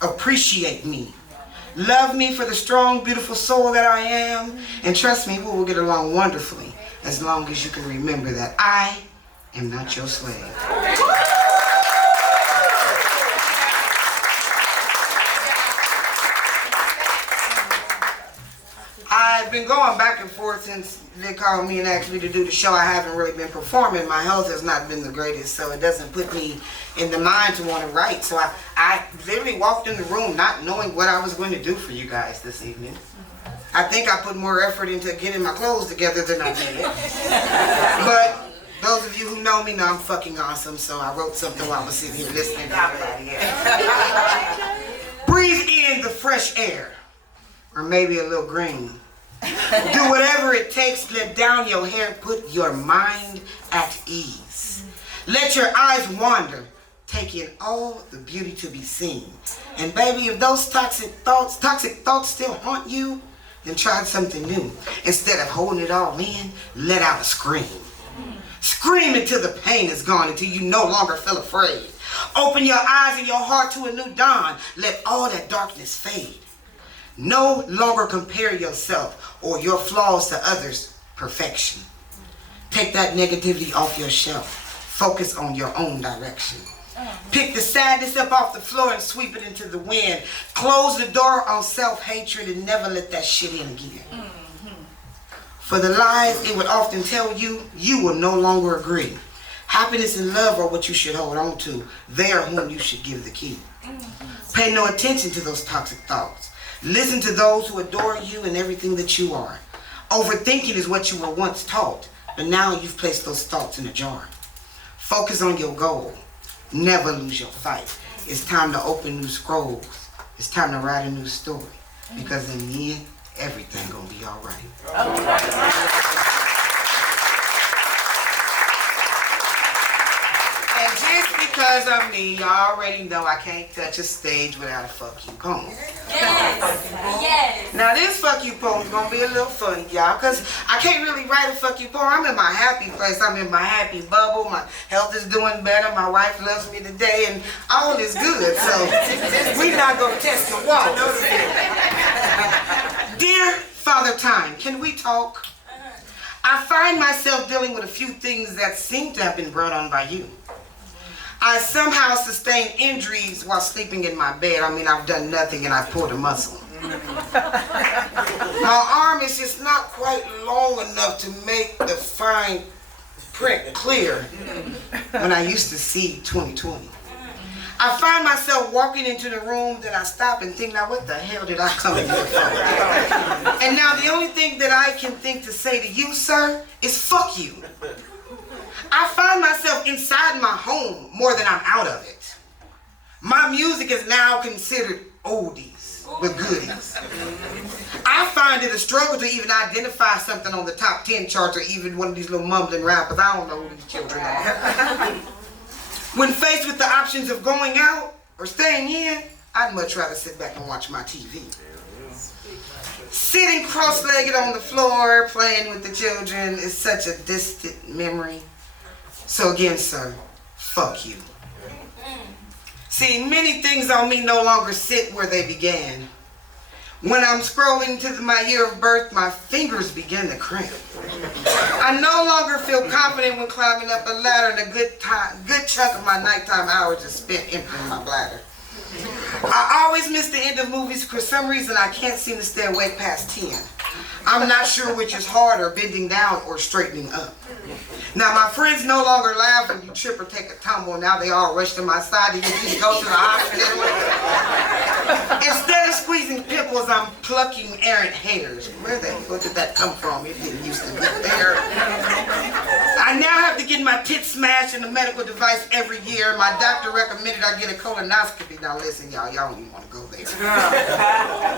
Appreciate me. Love me for the strong, beautiful soul that I am. And trust me, we will get along wonderfully as long as you can remember that I am not your slave. I've been going back and forth since they called me and asked me to do the show. I haven't really been performing. My health has not been the greatest, so it doesn't put me in the mind to want to write. So I literally walked in the room not knowing what I was going to do for you guys this evening. I think I put more effort into getting my clothes together than I did. But those of you who know me know I'm fucking awesome, so I wrote something while I was sitting here listening to everybody else. Breathe in the fresh air, or maybe a little green. Do whatever it takes to let down your hair, put your mind at ease. Let your eyes wander, take in all the beauty to be seen. And baby, if those toxic thoughts still haunt you, then try something new. Instead of holding it all in, let out a scream. Scream until the pain is gone, until you no longer feel afraid. Open your eyes and your heart to a new dawn. Let all that darkness fade. No longer compare yourself or your flaws to others' perfection. Take that negativity off your shelf. Focus on your own direction. Pick the sadness up off the floor and sweep it into the wind. Close the door on self-hatred and never let that shit in again. For the lies it would often tell you, you will no longer agree. Happiness and love are what you should hold on to. They are whom you should give the key. Pay no attention to those toxic thoughts. Listen to those who adore you and everything that you are. Overthinking is what you were once taught, but now you've placed those thoughts in a jar. Focus on your goal. Never lose your fight. It's time to open new scrolls. It's time to write a new story. Because in the end, everything gonna be all right. And just because I'm me, y'all already know I can't touch a stage without a fuck you poem. Yes. Now this fuck you poem's gonna be a little funny, y'all, because I can't really write a fuck you poem. I'm in my happy place. I'm in my happy bubble. My health is doing better. My wife loves me today, and all is good. So we not gonna test the water. Dear Father Time, can we talk? I find myself dealing with a few things that seem to have been brought on by you. I somehow sustained injuries while sleeping in my bed. I mean, I've done nothing and I pulled a muscle. My arm is just not quite long enough to make the fine print clear when I used to see 20/20. I find myself walking into the room, then I stop and think, now what the hell did I come in here for? And now the only thing that I can think to say to you, sir, is fuck you. I find myself inside my home more than I'm out of it. My music is now considered oldies but goodies. I find it a struggle to even identify something on the top 10 charts or even one of these little mumbling rappers. I don't know who these children are. When faced with the options of going out or staying in, I'd much rather sit back and watch my TV. Sitting cross-legged on the floor, playing with the children is such a distant memory. So again, sir, fuck you. See, many things on me no longer sit where they began. When I'm scrolling to my year of birth, my fingers begin to cramp. I no longer feel confident when climbing up a ladder, and a good chunk of my nighttime hours is spent emptying my bladder. I always miss the end of movies. For some reason, I can't seem to stay awake past 10. I'm not sure which is harder, bending down or straightening up. Now, my friends no longer laugh when you trip or take a tumble. Now they all rush to my side to get you to go to the hospital. Instead of squeezing pimples, I'm plucking errant hairs. Where the hell did that come from? It didn't used to be there. I now have to get my tits smashed in a medical device every year. My doctor recommended I get a colonoscopy. Now listen, y'all don't even want to go there.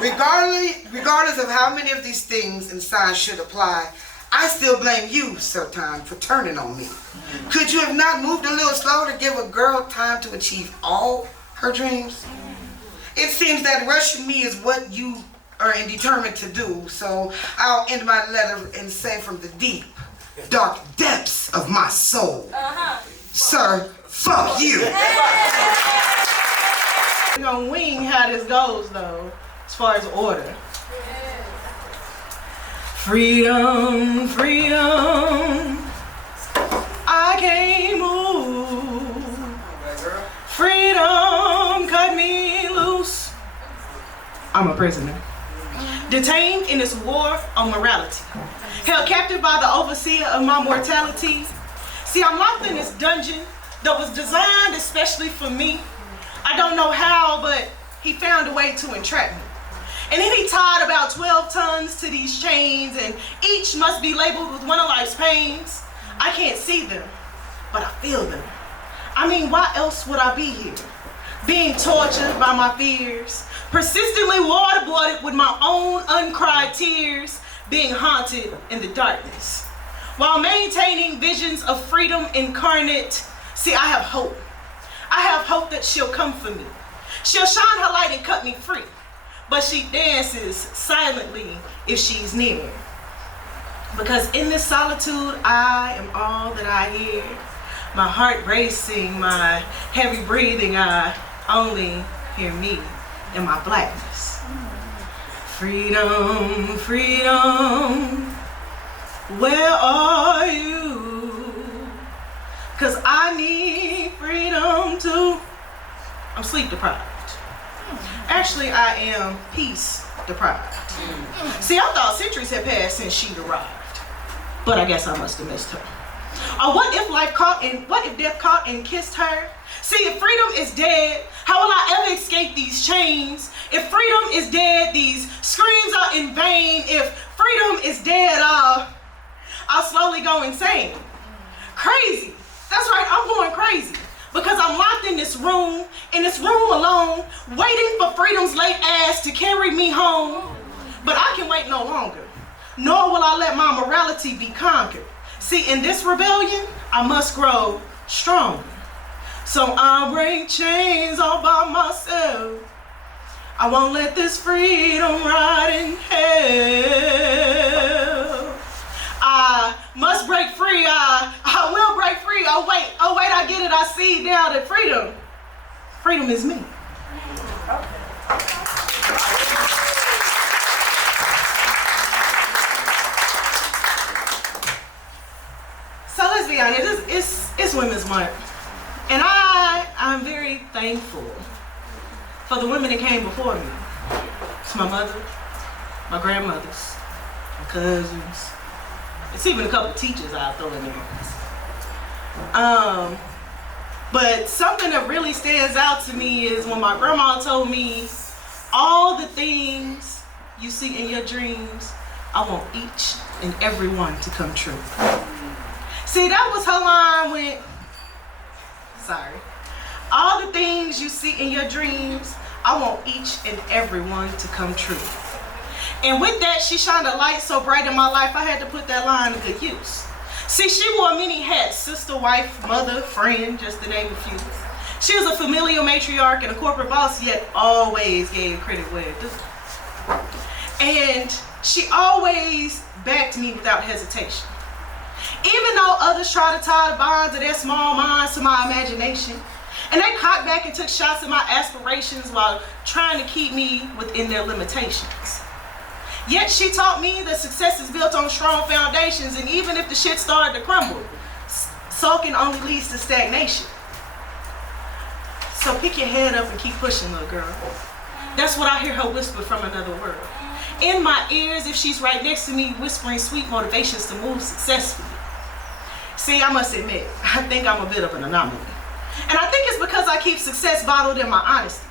Regardless of how many of these things and signs should apply, I still blame you, Sir Time, for turning on me. Could you have not moved a little slower to give a girl time to achieve all her dreams? It seems that rushing me is what you are determined to do, so I'll end my letter and say from the deep, dark depths of my soul, sir, fuck you. We're gonna wing how this goes though, as far as order. Freedom, freedom, I can't move. Freedom, cut me loose. I'm a prisoner. Detained in this war on morality. Held captive by the overseer of my mortality. See, I'm locked in this dungeon that was designed especially for me. I don't know how, but he found a way to entrap me. And then he tied about 12 tons to these chains, and each must be labeled with one of life's pains. I can't see them, but I feel them. I mean, why else would I be here? Being tortured by my fears, persistently waterboarded with my own uncried tears, being haunted in the darkness. While maintaining visions of freedom incarnate, see, I have hope. I have hope that she'll come for me. She'll shine her light and cut me free. But she dances silently if she's near. Because in this solitude, I am all that I hear. My heart racing, my heavy breathing, I only hear me in my blackness. Freedom, freedom, where are you? 'Cause I need freedom too. I'm sleep deprived. Actually, I am peace deprived. See, I thought centuries had passed since she arrived, but I guess I must have missed her. Or what if death caught and kissed her? See, if freedom is dead, how will I ever escape these chains? If freedom is dead, these screams are in vain. If freedom is dead, I'll slowly go insane. Crazy. That's right, I'm going crazy. because I'm locked in this room alone, waiting for freedom's late ass to carry me home. But I can wait no longer, nor will I let my morality be conquered. See, in this rebellion, I must grow stronger. So I'll break chains all by myself. I won't let this freedom rot in hell. I must break free. I will break free. Oh wait, I get it. I see now that freedom is me. So let's be honest, it's Women's Month. And I'm very thankful for the women that came before me. It's my mother, my grandmothers, my cousins. It's even a couple of teachers I'll throw in there. But something that really stands out to me is when my grandma told me, all the things you see in your dreams, I want each and every one to come true. See, that was her line when, all the things you see in your dreams, I want each and every one to come true. And with that, she shined a light so bright in my life, I had to put that line to good use. See, she wore many hats: sister, wife, mother, friend, just to name a few. She was a familial matriarch and a corporate boss, yet always gave credit where it due. And she always backed me without hesitation. Even though others try to tie the bonds of their small minds to my imagination, and they cocked back and took shots at my aspirations while trying to keep me within their limitations. Yet she taught me that success is built on strong foundations, and even if the shit started to crumble, sulking only leads to stagnation. So pick your head up and keep pushing, little girl. That's what I hear her whisper from another world. In my ears, if she's right next to me, whispering sweet motivations to move successfully. See, I must admit, I think I'm a bit of an anomaly. And I think it's because I keep success bottled in my honesty.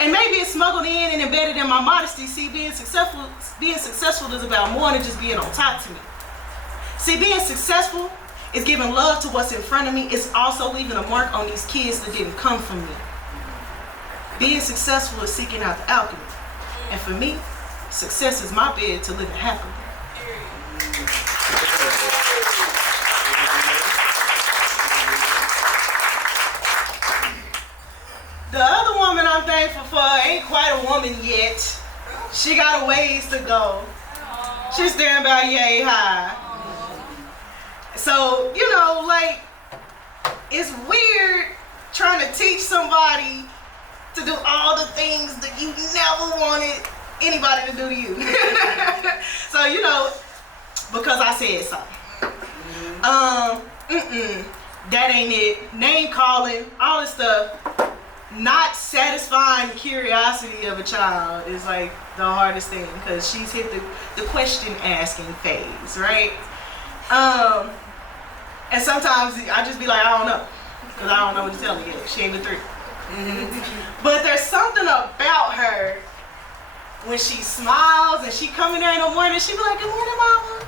And maybe it's smuggled in and embedded in my modesty. See, being successful is about more than just being on top to me. See, being successful is giving love to what's in front of me. It's also leaving a mark on these kids that didn't come from me. Being successful is seeking out the alchemy. And for me, success is my bed to live it happily. The other woman I'm thankful for ain't quite a woman yet. She got a ways to go. She's staring about yay high. So, you know, like, it's weird trying to teach somebody to do all the things that you never wanted anybody to do to you. So, you know, because I said so. That ain't it. Name calling, all this stuff. Not satisfying the curiosity of a child is like the hardest thing, because she's hit the question asking phase, right? And sometimes I just be like, I don't know, because I don't know what to tell her yet. She ain't been through. But there's something about her when she smiles and she come in there in the morning, she be like, good morning, mama.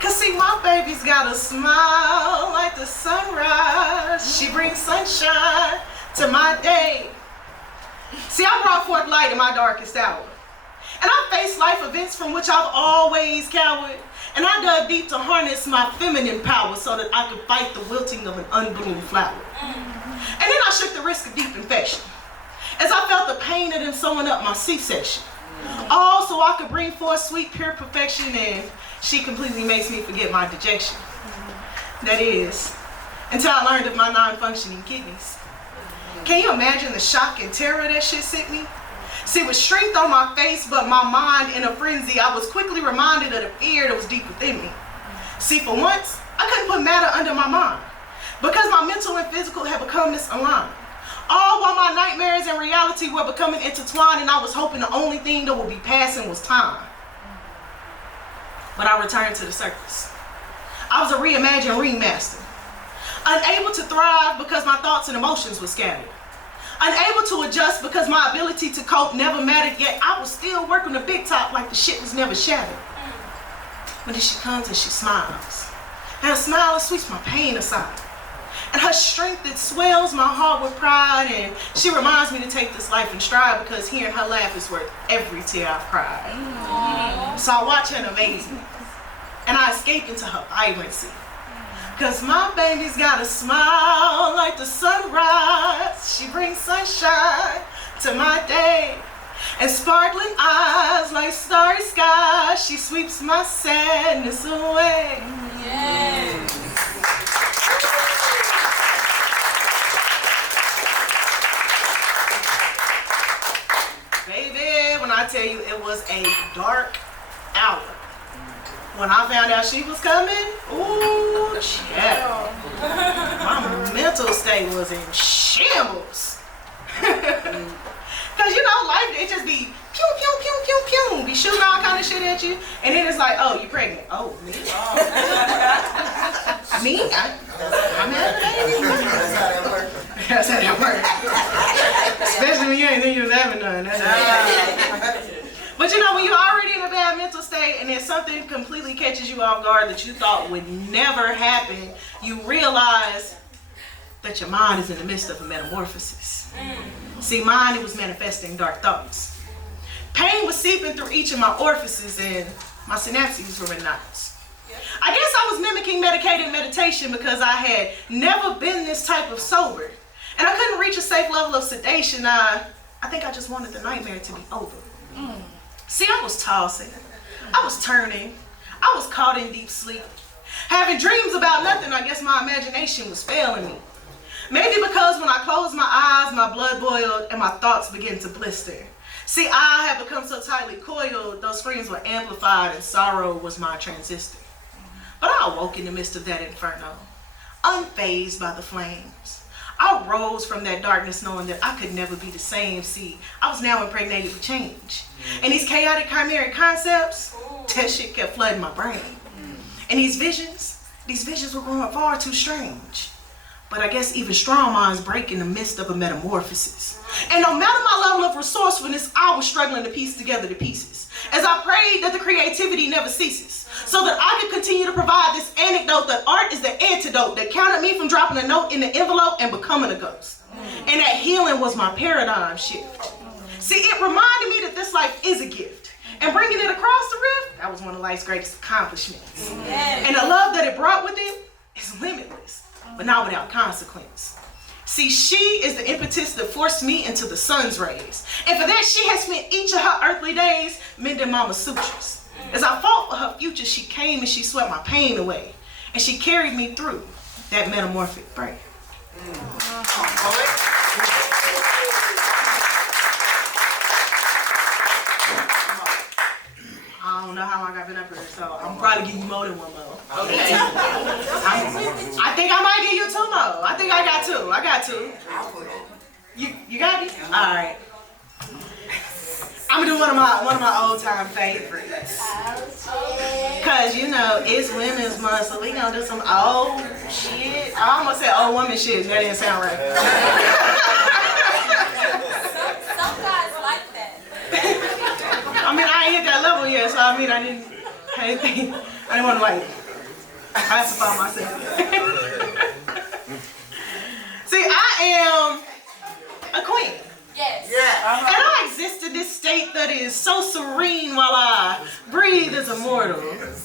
Cause see, my baby's got a smile like the sunrise. She brings sunshine to my day. See, I brought forth light in my darkest hour. And I faced life events from which I've always cowered. And I dug deep to harness my feminine power so that I could fight the wilting of an unbloomed flower. And then I shook the risk of deep infection, as I felt the pain of them sewing up my C-section. All so I could bring forth sweet, pure perfection, and she completely makes me forget my dejection. That is, until I learned of my non-functioning kidneys. Can you imagine the shock and terror that shit sent me? See, with strength on my face, but my mind in a frenzy, I was quickly reminded of the fear that was deep within me. See, for once, I couldn't put matter under my mind, because my mental and physical had become misaligned. All while my nightmares and reality were becoming intertwined, and I was hoping the only thing that would be passing was time. But I returned to the surface. I was a reimagined ringmaster, unable to thrive because my thoughts and emotions were scattered. Unable to adjust because my ability to cope never mattered, yet I was still working the big top like the shit was never shattered. But then she comes and she smiles. And her smile sweeps my pain aside. And her strength, it swells my heart with pride, and she reminds me to take this life in stride because hearing her laugh is worth every tear I've cried. So I watch her and amaze me, and I escape into her vibrancy. Cause my baby's got a smile like the sunrise. She brings sunshine to my day. And sparkling eyes like starry skies. She sweeps my sadness away. Yes. Baby, when I tell you it was a dark hour. When I found out she was coming, ooh, child. My mental state was in shambles. Cause you know, life, it just be pew, pew, pew, pew, pew, be shooting all kind of shit at you. And then it's like, oh, you pregnant. Oh, me? Me? I'm having a baby. That's how that works. That's how that works. Especially when you ain't think you was having none. But you know, when you're already in a bad mental state and then something completely catches you off guard that you thought would never happen, you realize that your mind is in the midst of a metamorphosis. See, mine, it was manifesting dark thoughts. Pain was seeping through each of my orifices and my synapses were renounced. I guess I was mimicking medicated meditation because I had never been this type of sober. And I couldn't reach a safe level of sedation. I think I just wanted the nightmare to be over. See, I was tossing, I was turning, I was caught in deep sleep. Having dreams about nothing, I guess my imagination was failing me. Maybe because when I closed my eyes, my blood boiled and my thoughts began to blister. See, I had become so tightly coiled, those screams were amplified and sorrow was my transistor. But I awoke in the midst of that inferno, unfazed by the flames. I rose from that darkness knowing that I could never be the same. See, I was now impregnated with change. And these chaotic chimeric concepts, that shit kept flooding my brain. And these visions were growing far too strange. But I guess even strong minds break in the midst of a metamorphosis. And no matter my level of resourcefulness, I was struggling to piece together the pieces. As I prayed that the creativity never ceases, so that I could continue to provide this anecdote that art is the antidote that counted me from dropping a note in the envelope and becoming a ghost. And that healing was my paradigm shift. See, it reminded me that this life is a gift. And bringing it across the rift, that was one of life's greatest accomplishments. And the love that it brought with it is limitless, but not without consequence. See, she is the impetus that forced me into the sun's rays. And for that, she has spent each of her earthly days mending mama's sutures. As I fought for her future, she came and she swept my pain away. And she carried me through that metamorphic break. I don't know how long I've been up here, so I'm probably giving you more than one more. Okay. I think I might give you two more. I think I got two. I got two. You got me? All right. I'm gonna do one of my old time favorites. Cause you know it's Women's Month, so we gonna do some old shit. I almost said old woman shit, and that didn't sound right. Some guys like that. I mean, I ain't hit that level yet, so I mean, I didn't want to like classify myself. See, I am a queen. Yes. Yeah. And I exist in this state that is so serene while I breathe as a mortal,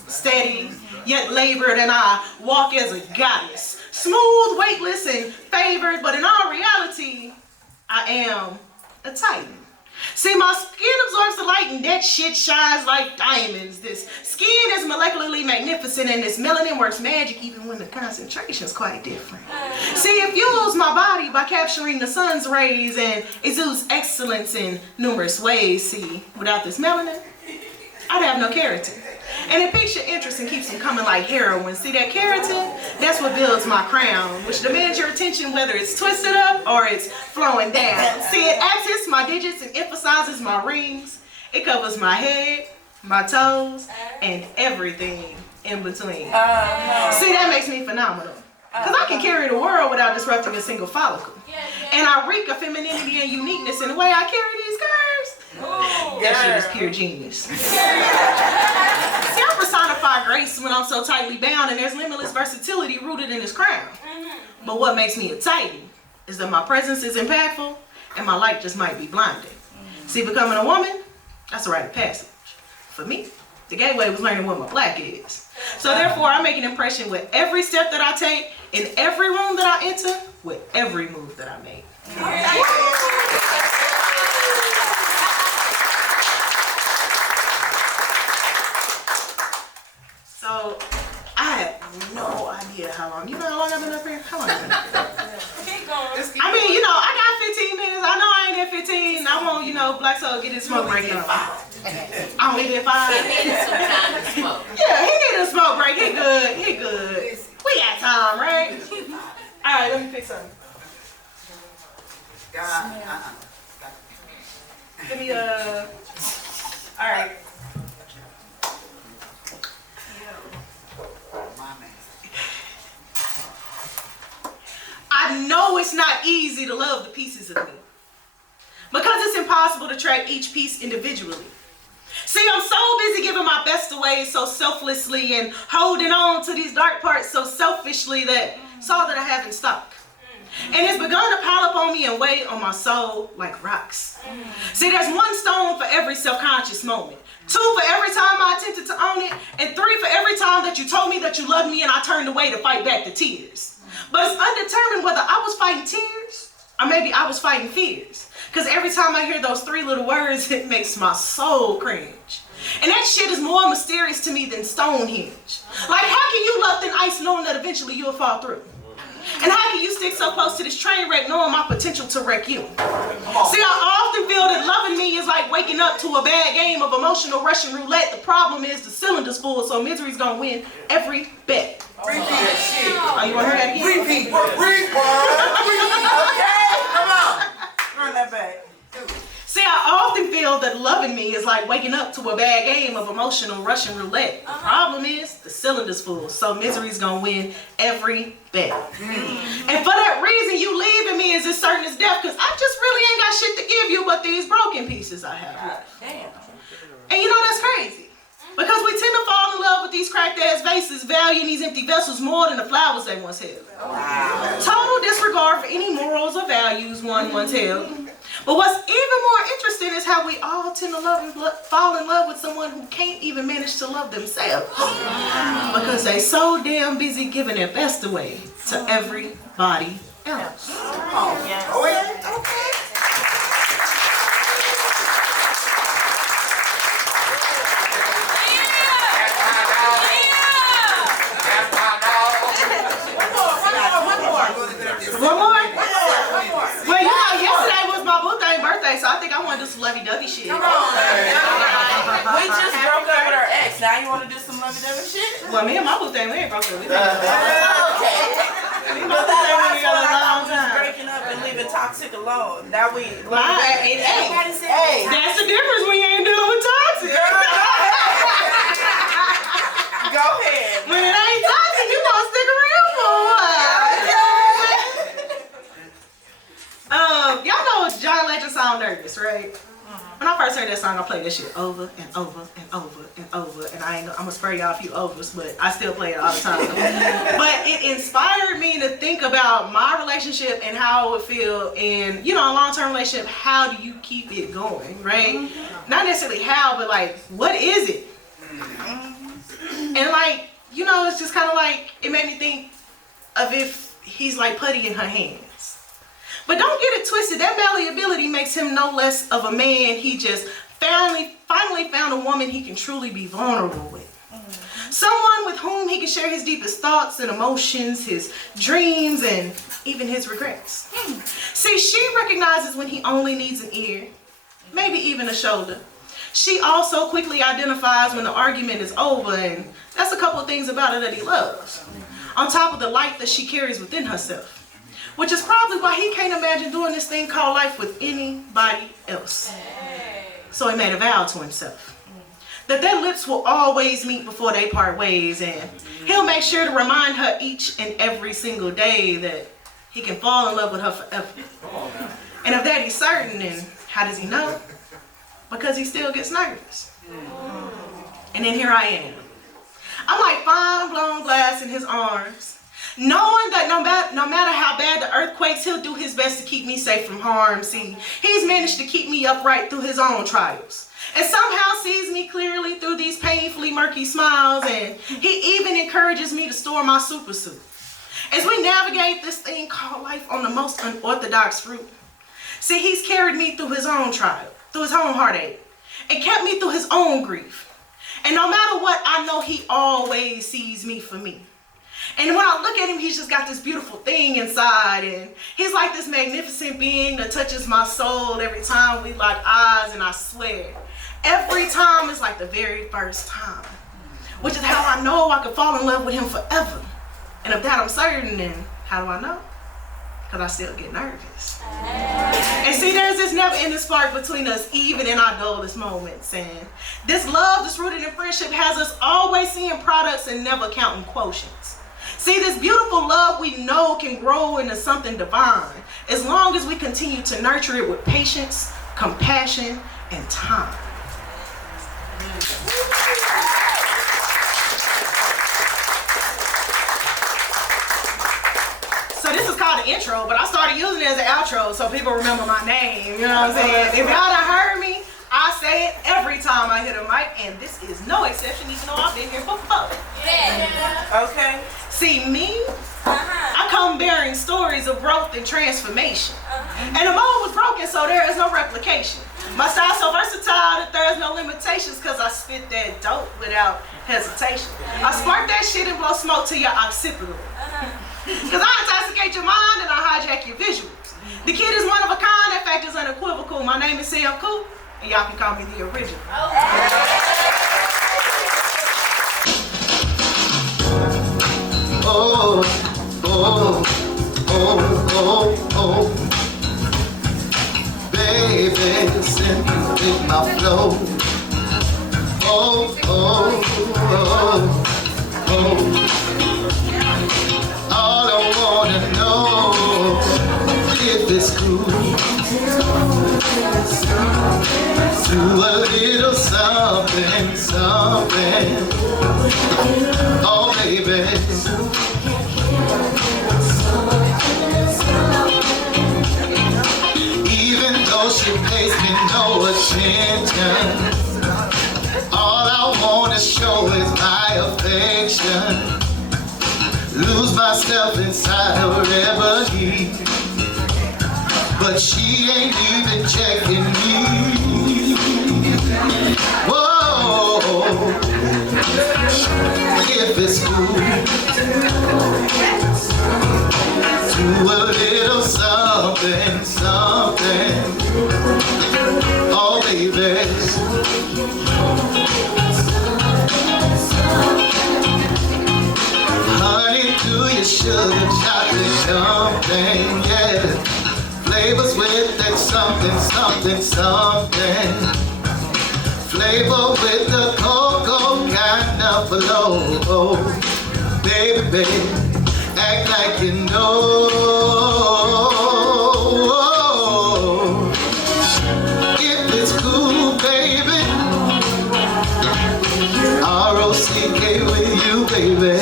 steady, yet labored, and I walk as a goddess, smooth, weightless, and favored, but in all reality, I am a titan. See, my skin absorbs the light and that shit shines like diamonds. This skin is molecularly magnificent and this melanin works magic even when the concentration's quite different. See, it fuels my body by capturing the sun's rays and exudes excellence in numerous ways. See, without this melanin, I'd have no keratin. And it piques your interest and keeps them coming like heroin. See, that keratin, that's what builds my crown, which demands your attention whether it's twisted up or it's flowing down. See, it accents my digits and emphasizes my rings. It covers my head, my toes, and everything in between. See, that makes me phenomenal. Because I can carry the world without disrupting a single follicle. And I reek of femininity and uniqueness in the way I carry these curves. That shit is pure genius. See, I personify grace when I'm so tightly bound, and there's limitless versatility rooted in this crown. But what makes me a Titan is that my presence is impactful and my light just might be blinding. See, becoming a woman, that's a rite of passage. For me, the gateway was learning what my black is. So therefore, I make an impression with every step that I take, in every room that I enter, with every move that I make. So, I have no idea how long. You know how long I've been up here? How long have I been up here? I mean, you know, I got 15 minutes. I know I ain't at 15. I want, you know, Black Soul get his smoke break on. I only did 5. He needs some time to smoke. Yeah, he need a smoke break. He good. He good. We got time, right? All right, let me pick something. Let me, all right. I know it's not easy to love the pieces of me because it's impossible to track each piece individually. See, I'm so busy giving my best away so selflessly and holding on to these dark parts so selfishly that it's all that I have in stock. And it's begun to pile up on me and weigh on my soul like rocks. See, there's 1 stone for every self-conscious moment, 2 for every time I attempted to own it, and 3 for every time that you told me that you loved me and I turned away to fight back the tears. But it's undetermined whether I was fighting tears or maybe I was fighting fears. Because every time I hear those 3 little words, it makes my soul cringe. And that shit is more mysterious to me than Stonehenge. Like, how can you love thin ice knowing that eventually you'll fall through? And how can you stick so close to this train wreck knowing my potential to wreck you? See, I often feel that loving me is like waking up to a bad game of emotional Russian roulette. The problem is the cylinder's full, so misery's gonna win every bet. Repeat that shit. Oh, you wanna hear that again? Repeat. Okay, come on. Run that back. See, I often feel that loving me is like waking up to a bad game of emotional Russian roulette. The problem is the cylinder's full, so misery's gonna win every bet. And for that reason, you leaving me is as certain as death, because I just really ain't got shit to give you but these broken pieces I have. Damn. And you know that's crazy, because we tend to fall in love with these cracked ass vases, valuing these empty vessels more than the flowers they once held. Total disregard for any morals or values one once held. But what's even more interesting is how we all tend to fall in love with someone who can't even manage to love themselves. Because they so damn busy giving their best away to everybody else. One more? Well, you know, yesterday was my birthday, so I think I want to do some lovey-dovey shit. Come on. We just broke up with our ex. Now you want to do some lovey-dovey shit? Well, me and my boo thing, we ain't broke up. We Okay. But that last one, I thought we was breaking up and leaving toxic alone. Now we. Hey, that's the difference when you ain't dealing with toxic. Go ahead. When it ain't toxic, you gonna stick around for a while. Y'all know John Legend song Nervous, right? When I first heard that song, I played that shit over and over and over and over. And I'm gonna spare y'all a few overs, but I still play it all the time. But it inspired me to think about my relationship and how it would feel in, you know, a long-term relationship. How do you keep it going, right? Not necessarily how, but like, what is it? And like, you know, it's just kind of like, it made me think of if he's like putty in her hands. But don't get it twisted, that malleability makes him no less of a man. He just finally found a woman he can truly be vulnerable with. Someone with whom he can share his deepest thoughts and emotions, his dreams, and even his regrets. See, she recognizes when he only needs an ear, maybe even a shoulder. She also quickly identifies when the argument is over, and that's a couple of things about her that he loves. On top of the light that she carries within herself. Which is probably why he can't imagine doing this thing called life with anybody else. So he made a vow to himself that their lips will always meet before they part ways, and he'll make sure to remind her each and every single day that he can fall in love with her forever. And of that he's certain, and how does he know? Because he still gets nervous. And then here I am. I'm like fine blown glass in his arms, Knowing that no matter how bad the earthquakes, he'll do his best to keep me safe from harm. See, he's managed to keep me upright through his own trials. And somehow sees me clearly through these painfully murky smiles. And he even encourages me to store my super suit. As we navigate this thing called life on the most unorthodox route. See, he's carried me through his own trial, through his own heartache, and kept me through his own grief. And no matter what, I know he always sees me for me. And when I look at him, he's just got this beautiful thing inside. And he's like this magnificent being that touches my soul every time we lock eyes. And I swear, every time is like the very first time. Which is how I know I could fall in love with him forever. And if that I'm certain, then how do I know? Because I still get nervous. And see, there's this never-ending spark between us, even in our dullest moments. And this love that's rooted in friendship has us always seeing products and never counting quotients. See, this beautiful love we know can grow into something divine as long as we continue to nurture it with patience, compassion, and time. So this is called the intro, but I started using it as an outro so people remember my name, you know what I'm saying? If y'all done heard me, I say it every time I hit a mic, and this is no exception, even though I've been here before. Yeah. Okay. See, me, I come bearing stories of growth and transformation. And the mold was broken, so there is no replication. My style so versatile that there is no limitations, because I spit that dope without hesitation. I spark that shit and blow smoke to your occipital. Because I intoxicate your mind and I hijack your visuals. The kid is one of a kind, that fact is unequivocal. My name is Sam Cooke, and y'all can call me the original. Oh, oh, oh, oh, oh. Baby, send me with my flow. Oh, oh, oh, oh. All I wanna know if it's cool. Do a little something, something. Oh, baby. Even though she pays me no attention, all I wanna show is my affection. Lose myself inside her ebony, but she ain't even checking me. Whoa, if it's cool, do a little something, something. Oh, baby. Honey, do your sugar chocolate dumpling, yeah. Flavors with that something, something, something. Flavor with the cocoa kind of flow. Baby, baby, act like you know. If it's cool, baby, R-O-C-K with you, baby.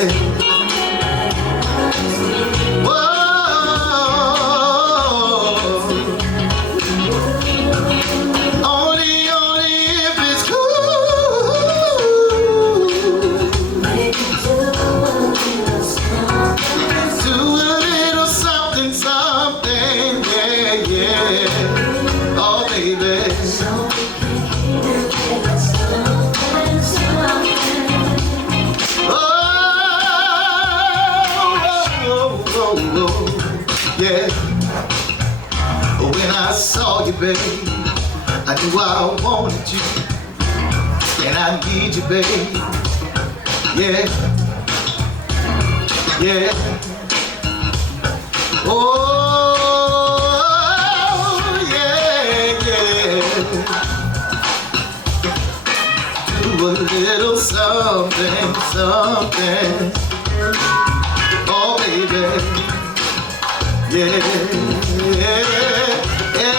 Yeah, when I saw you, babe, I knew I wanted you, and I need you, babe. Yeah, yeah. Oh, yeah, yeah. Do a little something, something. Oh, baby. Yeah, yeah, yeah,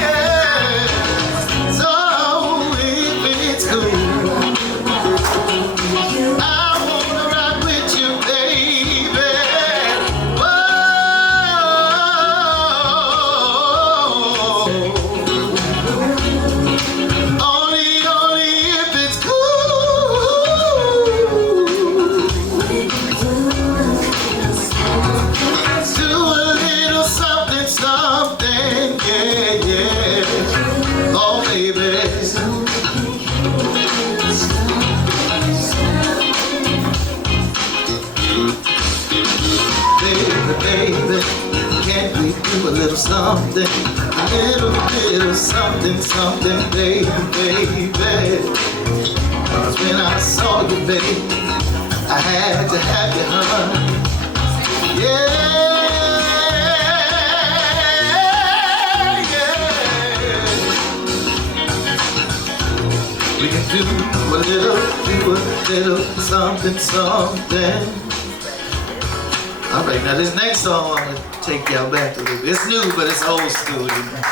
yeah. So if it's cool, I wanna rock with a little something, a little bit of something, something, baby, baby. 'Cause when I saw you, baby, I had to have you, honey. Yeah. We can do a little something, something. All right, now this next song, I'm gonna take y'all back a little bit. It's new, but it's old school, you know.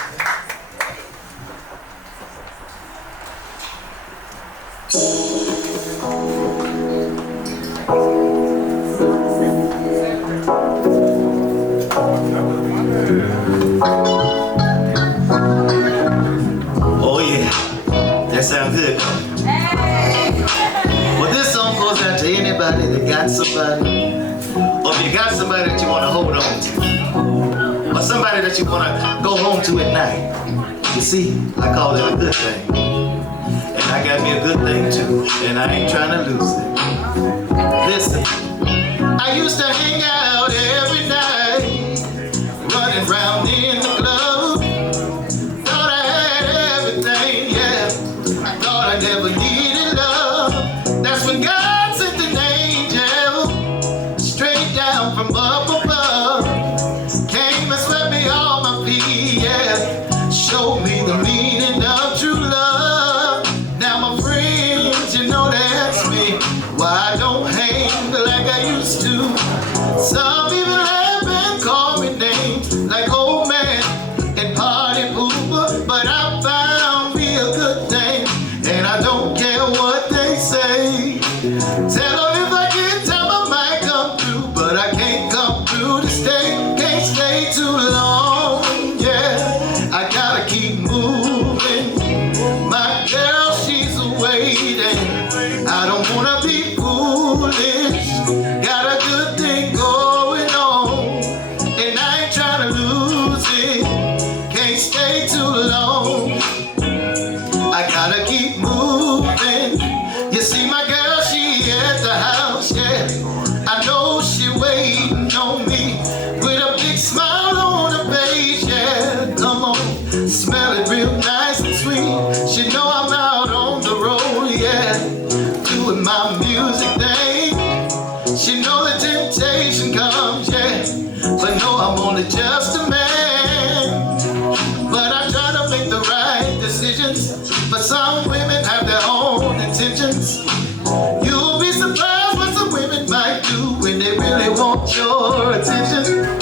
Oh yeah, that sounds good. Well, this song goes out to anybody that got somebody, or if you got somebody that you want to hold on to, or somebody that you want to go home to at night. You see, I call it a good thing, and I got me a good thing too, and I ain't trying to lose it. Listen, I used to hang out every night, running round in the club. Thought I had everything, yeah. Thought I never needed love. That's when God sent an angel straight down from up above. Came and swept me off my feet, yeah. Showed me the meaning of true love. Now my friends, you know that's me. Why I don't hang like I used to. Some even laugh and call me names like old man and party pooper, but I found me a good thing, and I don't care what they say. Tell them if I get time I might come through, but I can't come through to stay. Can't stay too long, yeah. I gotta keep moving. My girl, she's waiting. I don't wanna be foolish. Got a good thing going on, and I ain't trying to lose it. Can't stay too long. I gotta keep moving. You see my girl, she at the house, yeah. I know she waiting on me with a big smile on her face, yeah. Come on, smell it real nice and sweet. She know I'm out on the road, yeah, doing my music thing. She know the temptation comes, yeah, but no, I'm only just a man. But I try to make the right decisions, but some women have their own intentions. You'll be surprised what some women might do when they really want your attention.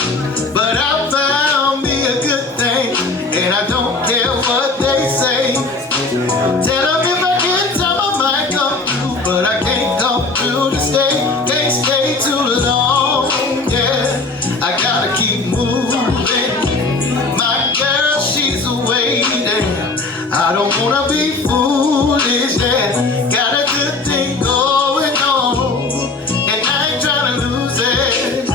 But I found me a good thing, and I don't care what they say. Tell them if I get time I might come through, but I can't come through to stay. Can't stay too long, yeah. I gotta keep moving. My girl, she's waiting. I don't wanna be foolish, yeah. Got a good thing going on, and I ain't trying to lose it.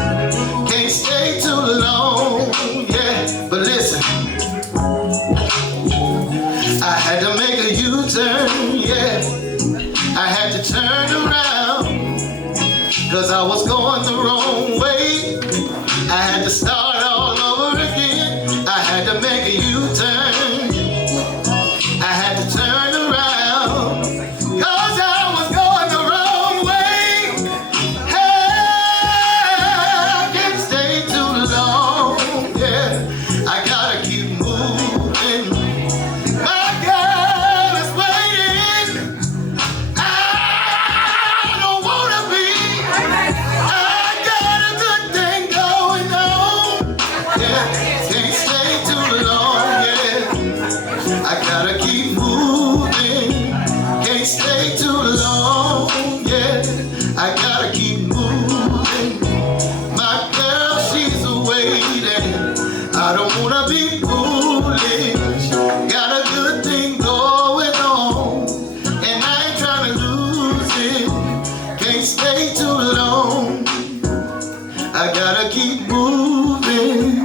Can't stay too long, yeah. But listen, I had to make a U-turn, yeah. I had to turn around, 'cause I was going the wrong way. I had to start all over again. I had to make a U-turn. I had to turn around, 'cause I was going the wrong way. Hey, I can't stay too long, yeah. I gotta keep moving. My girl is waiting. I don't wanna be. I got a good thing going on, yeah. Can't stay too long, yeah. I gotta keep moving. Can't stay too long, yeah. I gotta keep moving. My girl, she's waiting. I don't wanna be foolish. Got a good thing going on, and I ain't trying to lose it. Can't stay too long. I gotta keep moving.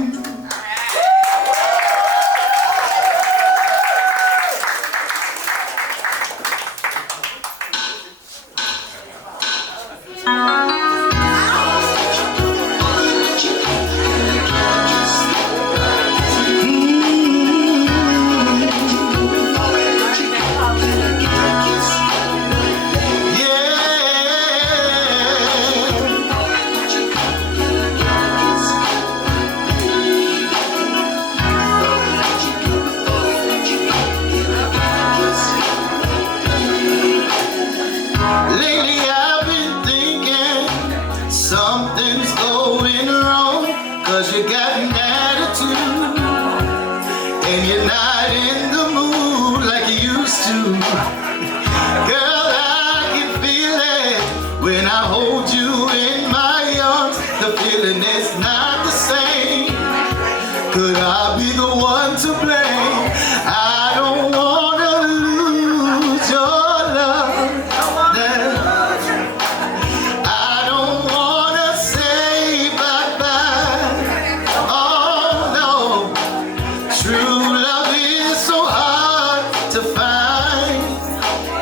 I'll be the one to blame. I don't wanna lose your love. I don't wanna say bye-bye. Oh no, true love is so hard to find,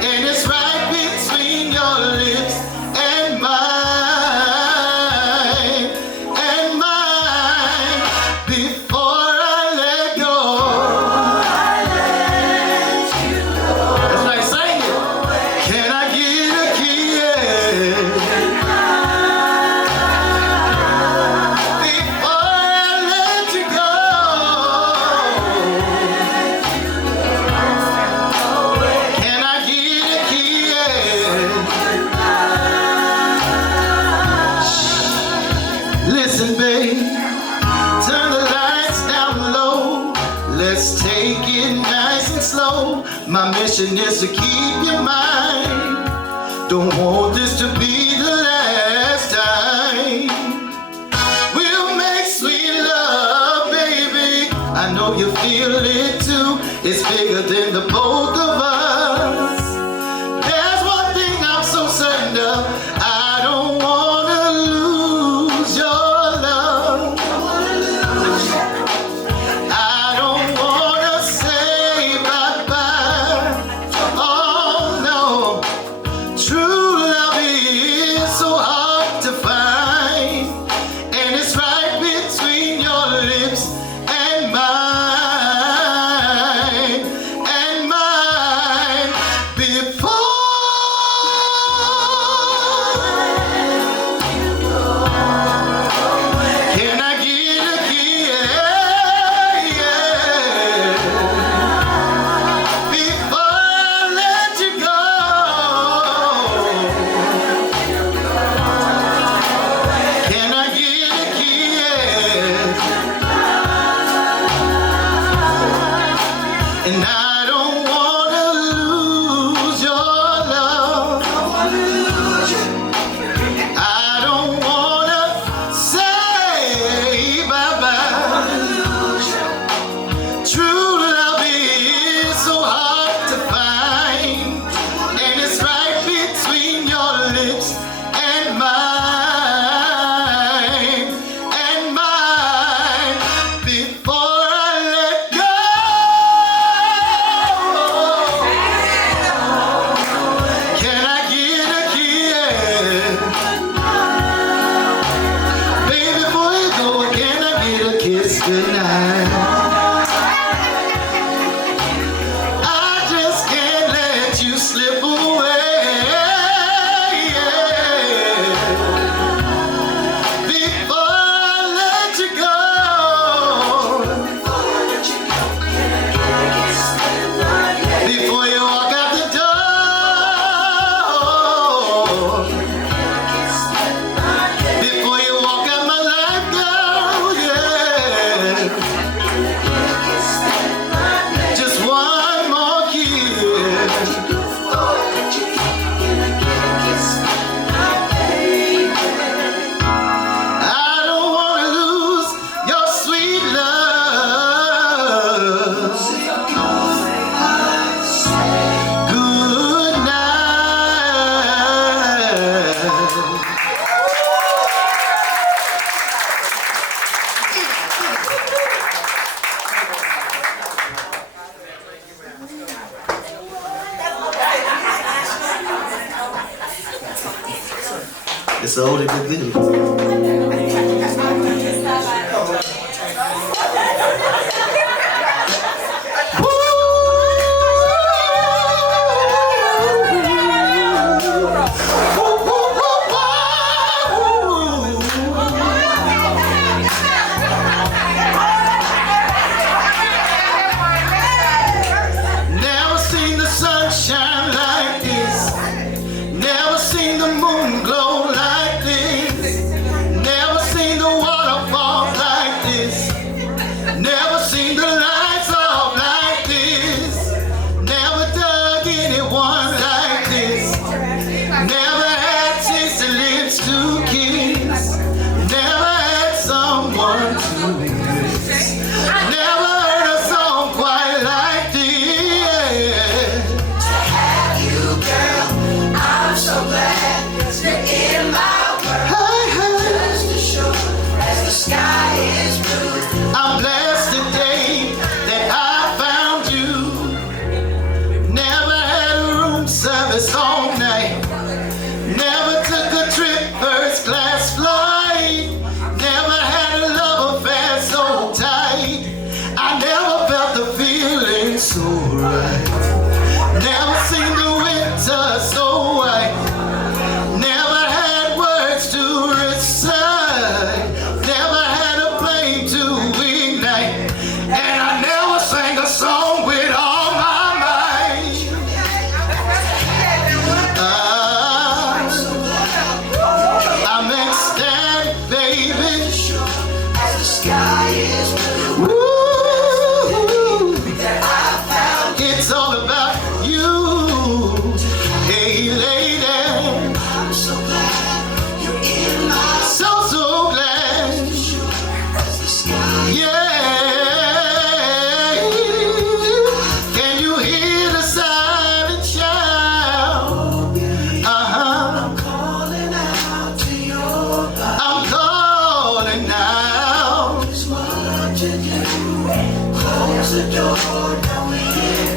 and it's right between your lips and mine. Before I let go, that's like saying it. Can I get a kiss? Before I let you go, can I get a kiss? Listen, babe. Turn the lights down low. Let's take it nice and slow. My mission is to keep your mind. Don't want this to be the last time. We'll make sweet love, baby. I know you feel it too. It's bigger than the both of us. There's one thing I'm so certain of. I don't wanna lose your love. I don't wanna say bye-bye. Oh no, true love is so hard to find, and it's right between your lips and mine. Before can I get a kiss? Before I let you go, can I get a kiss? And I don't wanna lose your love. I don't wanna say bye-bye. True love is so hard to find, and it's right between your lips and mine. Before I let go, can I get a kiss? Baby, before you go, can I get a kiss goodnight? I just can't let you slip away. Before I let you go, before you walk out the door, before you walk out my life, girl, yeah. Just one more kiss. I don't wanna lose your sweet love. Good night. It's older but good. Never seen the sunshine like this. Never seen the moon glow like this. Never seen the waterfall like this. Never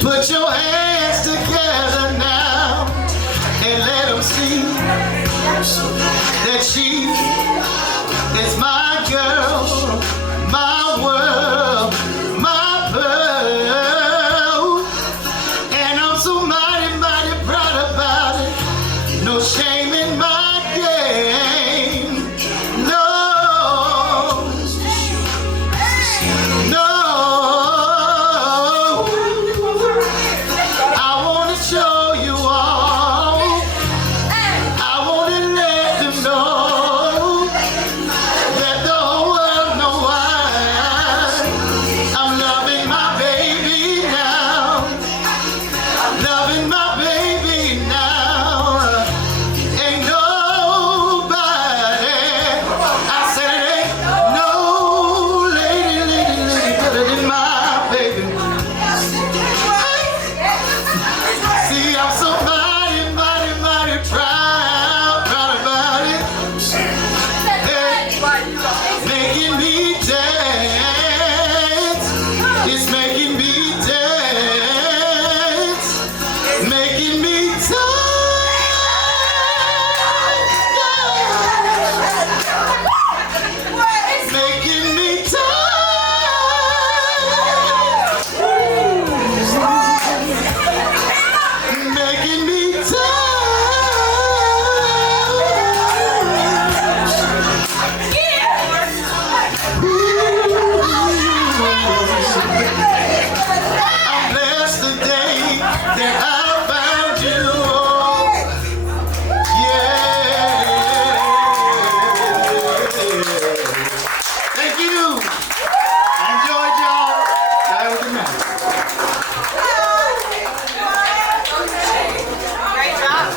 Put your hands together now and let them see that she is my girl, my world, my pearl. And I'm so mighty, mighty proud about it. No shame in my game. No, no. I wanna show you all. I wanna let them know that the whole world know why I'm loving my baby now. Loving my baby now. Ain't nobody, I said it ain't no lady better than my